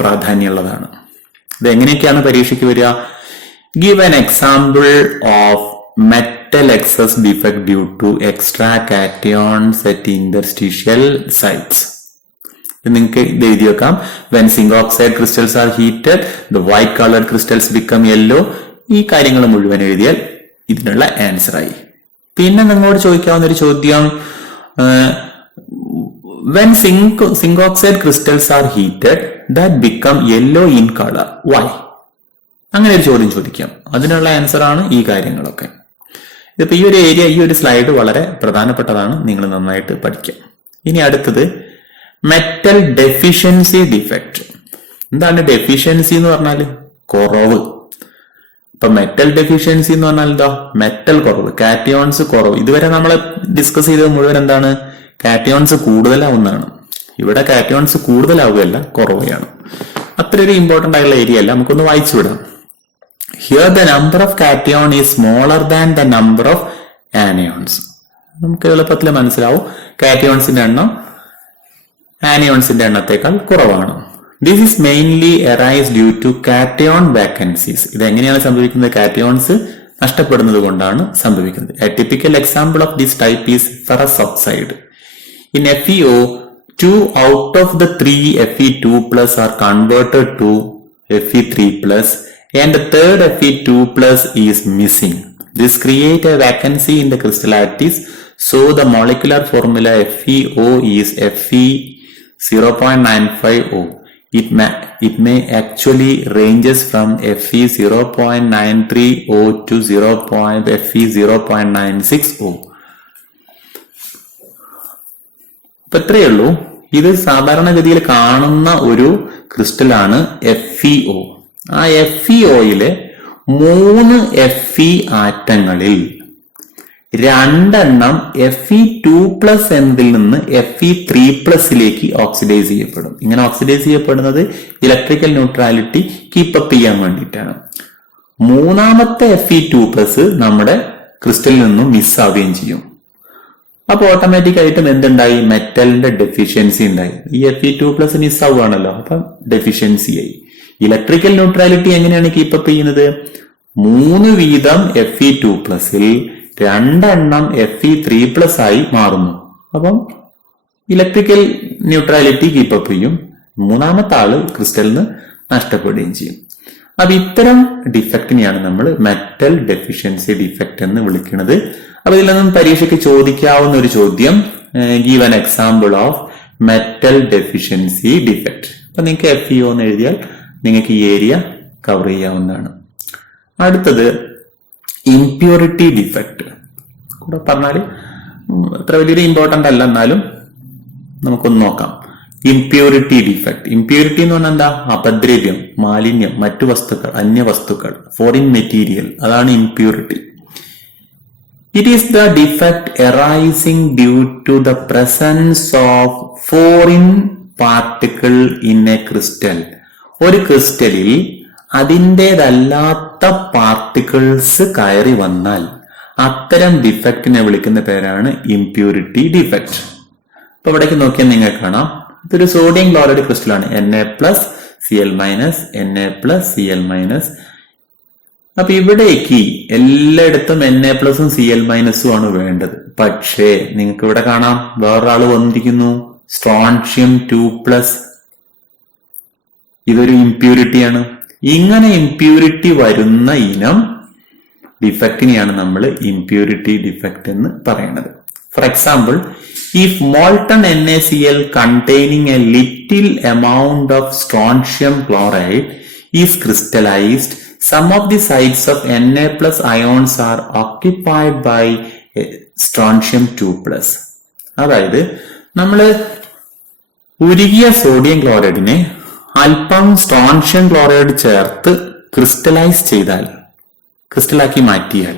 പ്രാധാന്യമുള്ളതാണ്. ഇത് എങ്ങനെയൊക്കെയാണ് പരീക്ഷയ്ക്ക് വരിക? Give an example of metal excess defect due to extra cations at interstitial sites. നിങ്ങൾക്ക് ഇത് എഴുതി വെക്കാം. When zinc oxide crystals are heated, the white colored crystals become yellow. ഈ കാര്യങ്ങൾ മുഴുവൻ എഴുതിയാൽ ഇതിനുള്ള ആൻസർ ആയി. പിന്നെ നിങ്ങളോട് ചോദിക്കാവുന്ന ഒരു ചോദ്യം, when zinc oxide crystals are heated, that become yellow in color. Why? അങ്ങനെ ഒരു ചോദ്യം ചോദിക്കാം. അതിനുള്ള ആൻസർ ആണ് ഈ കാര്യങ്ങളൊക്കെ. ഇതിപ്പോ ഈ ഒരു ഏരിയ, ഈ ഒരു സ്ലൈഡ് വളരെ പ്രധാനപ്പെട്ടതാണ്. നിങ്ങൾ നന്നായിട്ട് പഠിക്കാം. ഇനി അടുത്തത് മെറ്റൽ ഡെഫിഷ്യൻസി ഡിഫക്റ്റ്. എന്താണ് ഡെഫിഷ്യൻസി എന്ന് പറഞ്ഞാല്? കുറവ്. ഇപ്പൊ മെറ്റൽ ഡെഫിഷ്യൻസി എന്ന് പറഞ്ഞാൽ എന്താ? മെറ്റൽ കുറവ്, കാറ്റയോൺസ് കുറവ്. ഇതുവരെ നമ്മൾ ഡിസ്കസ് ചെയ്തത് മുഴുവൻ എന്താണ്? കാറ്റയോൺസ് കൂടുതലാവുന്നതാണ്. ഇവിടെ കാറ്റയോൺസ് കൂടുതലാവുകയല്ല, കുറവുകയാണ്. അത്ര ഒരു ഇമ്പോർട്ടന്റ് ആയിട്ടുള്ള ഏരിയ അല്ല. നമുക്കൊന്ന് വായിച്ചു വിടാം. Here the number of cation is smaller than the number of anions. നമുക്ക് എളുപ്പത്തിൽ മനസ്സിലാവും. കാറ്റയോൺസിന്റെ എണ്ണം ആനിയോൺസിന്റെ എണ്ണത്തേക്കാൾ കുറവാണ്. This is mainly arise due to cation vacancies. ഇത് എങ്ങനെയാണ് സംഭവിക്കുന്നത്? കാറ്റയോൺസ് നഷ്ടപ്പെടുന്നത് കൊണ്ടാണ് സംഭവിക്കുന്നത്. A typical example of this type is ferrous oxide. In FeO, 2 out of the 3 Fe2+ are converted to Fe3+, and the third Fe2+ is missing. This creates a vacancy in the crystal lattice. So the molecular formula FeO is Fe0.95O. It may actually ranges from Fe0.93O to Fe0.96O. ഇപ്പൊ ഇത്രയേ ഉള്ളൂ. ഇത് സാധാരണഗതിയിൽ കാണുന്ന ഒരു ക്രിസ്റ്റലാണ് FeO. ആ FeOയിലെ 3 Fe ആറ്റങ്ങളിൽ 2 Fe2+ എന്നതിൽ നിന്ന് Fe3+ലേക്ക് ഓക്സിഡൈസ് ചെയ്യപ്പെടും. ഇങ്ങനെ ഓക്സിഡൈസ് ചെയ്യപ്പെടുന്നത് ഇലക്ട്രിക്കൽ ന്യൂട്രാലിറ്റി കീപ്പപ്പ് ചെയ്യാൻ വേണ്ടിയിട്ടാണ്. 3ാമത്തെ Fe2+ നമ്മുടെ ക്രിസ്റ്റലിൽ നിന്നും മിസ്സാവുകയും ചെയ്യും. അപ്പൊ ഓട്ടോമാറ്റിക് ആയിട്ടും എന്തുണ്ടായി, മെറ്റലിന്റെ ഡെഫിഷ്യൻസി ഉണ്ടായി. ഈ Fe2+ മിസ്സാവുകയാണല്ലോ, അപ്പം ഡെഫിഷ്യൻസി ആയി. ഇലക്ട്രിക്കൽ ന്യൂട്രാലിറ്റി എങ്ങനെയാണ് കീപ്പപ്പ് ചെയ്യുന്നത്? 3 വീതം Fe2+ൽ 2 എണ്ണം Fe3+ ആയി മാറുന്നു. അപ്പം ഇലക്ട്രിക്കൽ ന്യൂട്രാലിറ്റി കീപ്പപ്പ് ചെയ്യും. 3ാമത്തെ ആള് ക്രിസ്റ്റലിന് നഷ്ടപ്പെടുകയും ചെയ്യും. അപ്പൊ ഇത്തരം ഡിഫക്റ്റിനെയാണ് നമ്മൾ മെറ്റൽ ഡെഫിഷ്യൻസി ഡിഫക്റ്റ് എന്ന് വിളിക്കുന്നത്. അപ്പൊ ഇതിൽ നിന്നും പരീക്ഷയ്ക്ക് ചോദിക്കാവുന്ന ഒരു ചോദ്യം, give an example of metal deficiency defect. അപ്പൊ നിങ്ങൾക്ക് FeO എന്ന് എഴുതിയാൽ നിങ്ങൾക്ക് ഈ ഏരിയ കവർ ചെയ്യാവുന്നതാണ്. അടുത്തത് ഇംപ്യൂരിറ്റി ഡിഫക്റ്റ്. കൂടെ പറഞ്ഞാൽ അത്ര വലിയൊരു ഇമ്പോർട്ടന്റ് അല്ല, എന്നാലും നമുക്കൊന്ന് നോക്കാം. Impurity defect. ഇംപ്യൂരിറ്റി എന്ന് പറഞ്ഞാൽ എന്താ? അപദ്രവ്യം, മാലിന്യം, മറ്റു വസ്തുക്കൾ, അന്യവസ്തുക്കൾ, ഫോറിൻ മെറ്റീരിയൽ, അതാണ് impurity. It is the defect arising due to the presence of foreign particle in a crystal. ഒരു ക്രിസ്റ്റലിൽ അതിൻ്റെതല്ലാത്ത പാർട്ടിക്കിൾസ് കയറി വന്നാൽ അത്തരം ഡിഫക്റ്റിനെ വിളിക്കുന്ന പേരാണ് ഇംപ്യൂരിറ്റി ഡിഫക്റ്റ്. അപ്പൊ ഇവിടേക്ക് നോക്കിയാൽ നിങ്ങൾക്ക് കാണാം, ഇതൊരു സോഡിയം ക്ലോറൈഡ് ക്രിസ്റ്റലാണ്. Na+Cl-, Na+Cl-. അപ്പൊ ഇവിടേക്ക് എല്ലായിടത്തും Na+ഉം Cl- ആണ് വേണ്ടത്. പക്ഷേ നിങ്ങൾക്ക് ഇവിടെ കാണാം വേറൊരാള് വന്നിരിക്കുന്നു, സ്ട്രോൺഷ്യം 2+. ഇതൊരു ഇംപ്യൂരിറ്റിയാണ്. ഇങ്ങനെ ഇംപ്യൂരിറ്റി വരുന്ന ഇനം ഡിഫക്റ്റിനെയാണ് നമ്മൾ ഇംപ്യൂരിറ്റി ഡിഫക്റ്റ് എന്ന് പറയുന്നത്. For example, if molten NaCl containing a little amount of strontium chloride is crystallized, some of the sites of Na+ ions are occupied by strontium 2+. അതായത് നമ്മൾ ഉരുകിയ സോഡിയം ക്ലോറൈഡിനെ അല്പം സ്ട്രോൺഷ്യം ക്ലോറൈഡ് ചേർത്ത് ക്രിസ്റ്റലാക്കി മാറ്റിയാൽ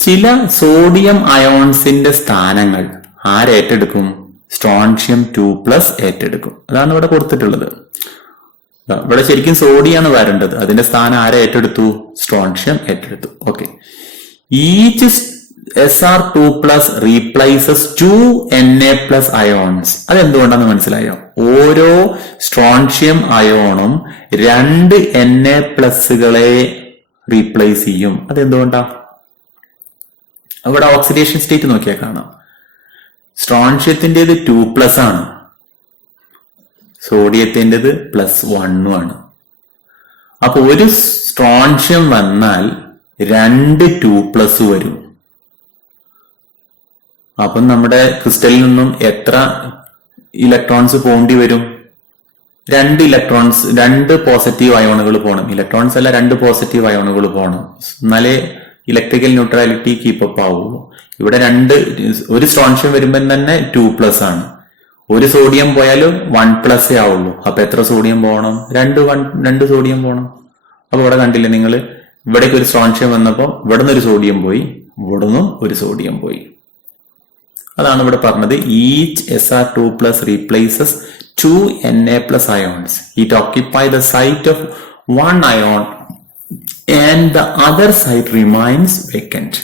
ചില സോഡിയം അയോൺസിന്റെ സ്ഥാനങ്ങൾ ആരേറ്റെടുക്കും? സ്ട്രോൺഷ്യം 2+ ഏറ്റെടുക്കും. അതാണ് ഇവിടെ കൊടുത്തിട്ടുള്ളത്. ഇവിടെ ശരിക്കും സോഡിയാണ് വരേണ്ടത്, അതിന്റെ സ്ഥാനം ആരെ ഏറ്റെടുത്തു? സ്ട്രോൺഷ്യം ഏറ്റെടുത്തു. Okay. Each Sr2+ replaces 2 Na+ ions. അതെന്തുകൊണ്ടാന്ന് മനസ്സിലായോ? ഓരോ സ്ട്രോൺഷ്യം അയോണും 2 Na+കളെ റീപ്ലേസ് ചെയ്യും. അതെന്തുകൊണ്ടാ? അവിടെ ഓക്സിഡേഷൻ സ്റ്റേറ്റ് നോക്കിയാൽ കാണാം. സ്ട്രോൺഷ്യത്തിൻ്റെത് 2+ ആണ്, സോഡിയത്തിൻ്റെത് +1 ആണ്. അപ്പൊ ഒരു സ്ട്രോൺഷ്യം വന്നാൽ 2 2+ വരും. അപ്പം നമ്മുടെ ക്രിസ്റ്റലിൽ നിന്നും എത്ര ഇലക്ട്രോൺസ് പോണ്ടി വരും? 2 ഇലക്ട്രോൺസ്, 2 പോസിറ്റീവ് അയോണുകൾ പോകണം. ഇലക്ട്രോൺസ് അല്ല, 2 പോസിറ്റീവ് അയോണുകൾ പോകണം. എന്നാലേ ഇലക്ട്രിക്കൽ ന്യൂട്രാലിറ്റി കീപ്പപ്പ് ആവുള്ളൂ. ഇവിടെ ഒരു സ്ട്രോൺഷ്യം വരുമ്പോൾ തന്നെ 2+ ആണ്. ഒരു സോഡിയം പോയാലും 1+ ആവുള്ളൂ. അപ്പൊ എത്ര സോഡിയം പോകണം? 2 സോഡിയം പോകണം. അപ്പൊ ഇവിടെ കണ്ടില്ലേ നിങ്ങൾ, ഇവിടേക്ക് ഒരു സ്ട്രോൺഷ്യം വന്നപ്പോൾ ഇവിടെ നിന്ന് ഒരു സോഡിയം പോയി, ഇവിടെ നിന്നും ഒരു സോഡിയം പോയി. അതാണ് ഇവിടെ പറഞ്ഞത്. Each Sr2+ replaces 2 Na+ ions. It occupy the site of one ion and the other site remains vacant.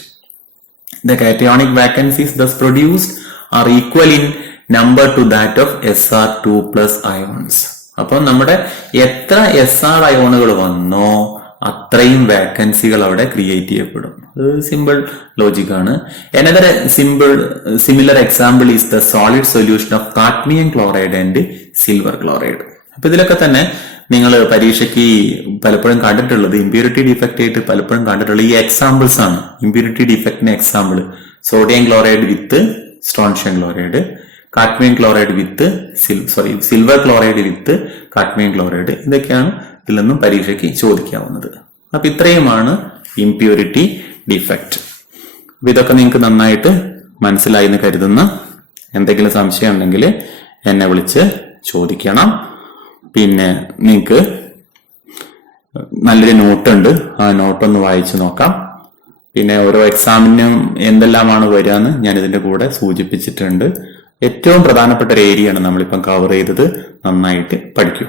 The cationic vacancies thus produced are equal in number to that of Sr2+ ions. അപ്പോൾ നമ്മുടെ എത്ര Sr അയോണുകൾ വന്നോ അത്രയും വാക്കൻസികൾ അവിടെ create ചെയ്യപ്പെടും. Simple logic ആണ്. Another similar example is the solid solution of cadmium chloride and silver chloride. അപ്പൊ ഇതിലൊക്കെ തന്നെ നിങ്ങൾ പരീക്ഷയ്ക്ക് പലപ്പോഴും കണ്ടിട്ടുള്ളത്, ഇംപ്യൂരിറ്റി ഡിഫക്റ്റ് ആയിട്ട് പലപ്പോഴും കണ്ടിട്ടുള്ള ഈ എക്സാമ്പിൾസ് ആണ്. ഇംപ്യൂരിറ്റി ഡിഫക്റ്റിന് example sodium chloride with strontium chloride, cadmium chloride with silver chloride with cadmium chloride. ഇതൊക്കെയാണ് ഇതിൽ നിന്നും പരീക്ഷയ്ക്ക് ചോദിക്കാവുന്നത്. അപ്പൊ ഇത്രയുമാണ് ഇംപ്യൂരിറ്റി ഡിഫക്റ്റ്. അപ്പൊ ഇതൊക്കെ നിങ്ങൾക്ക് നന്നായിട്ട് മനസ്സിലായി എന്ന് കരുതുന്നു. എന്തെങ്കിലും സംശയം ഉണ്ടെങ്കിൽ എന്നെ വിളിച്ച് ചോദിക്കണം. പിന്നെ നിങ്ങൾക്ക് നല്ലൊരു നോട്ടുണ്ട്, ആ നോട്ടൊന്ന് വായിച്ചു നോക്കാം. പിന്നെ ഓരോ എക്സാമിനും എന്തെല്ലാമാണ് വരിക എന്ന് ഞാൻ ഇതിന്റെ കൂടെ സൂചിപ്പിച്ചിട്ടുണ്ട്. ഏറ്റവും പ്രധാനപ്പെട്ട ഒരു ഏരിയയാണ് നമ്മളിപ്പം കവർ ചെയ്തത്. നന്നായിട്ട് പഠിക്കൂ.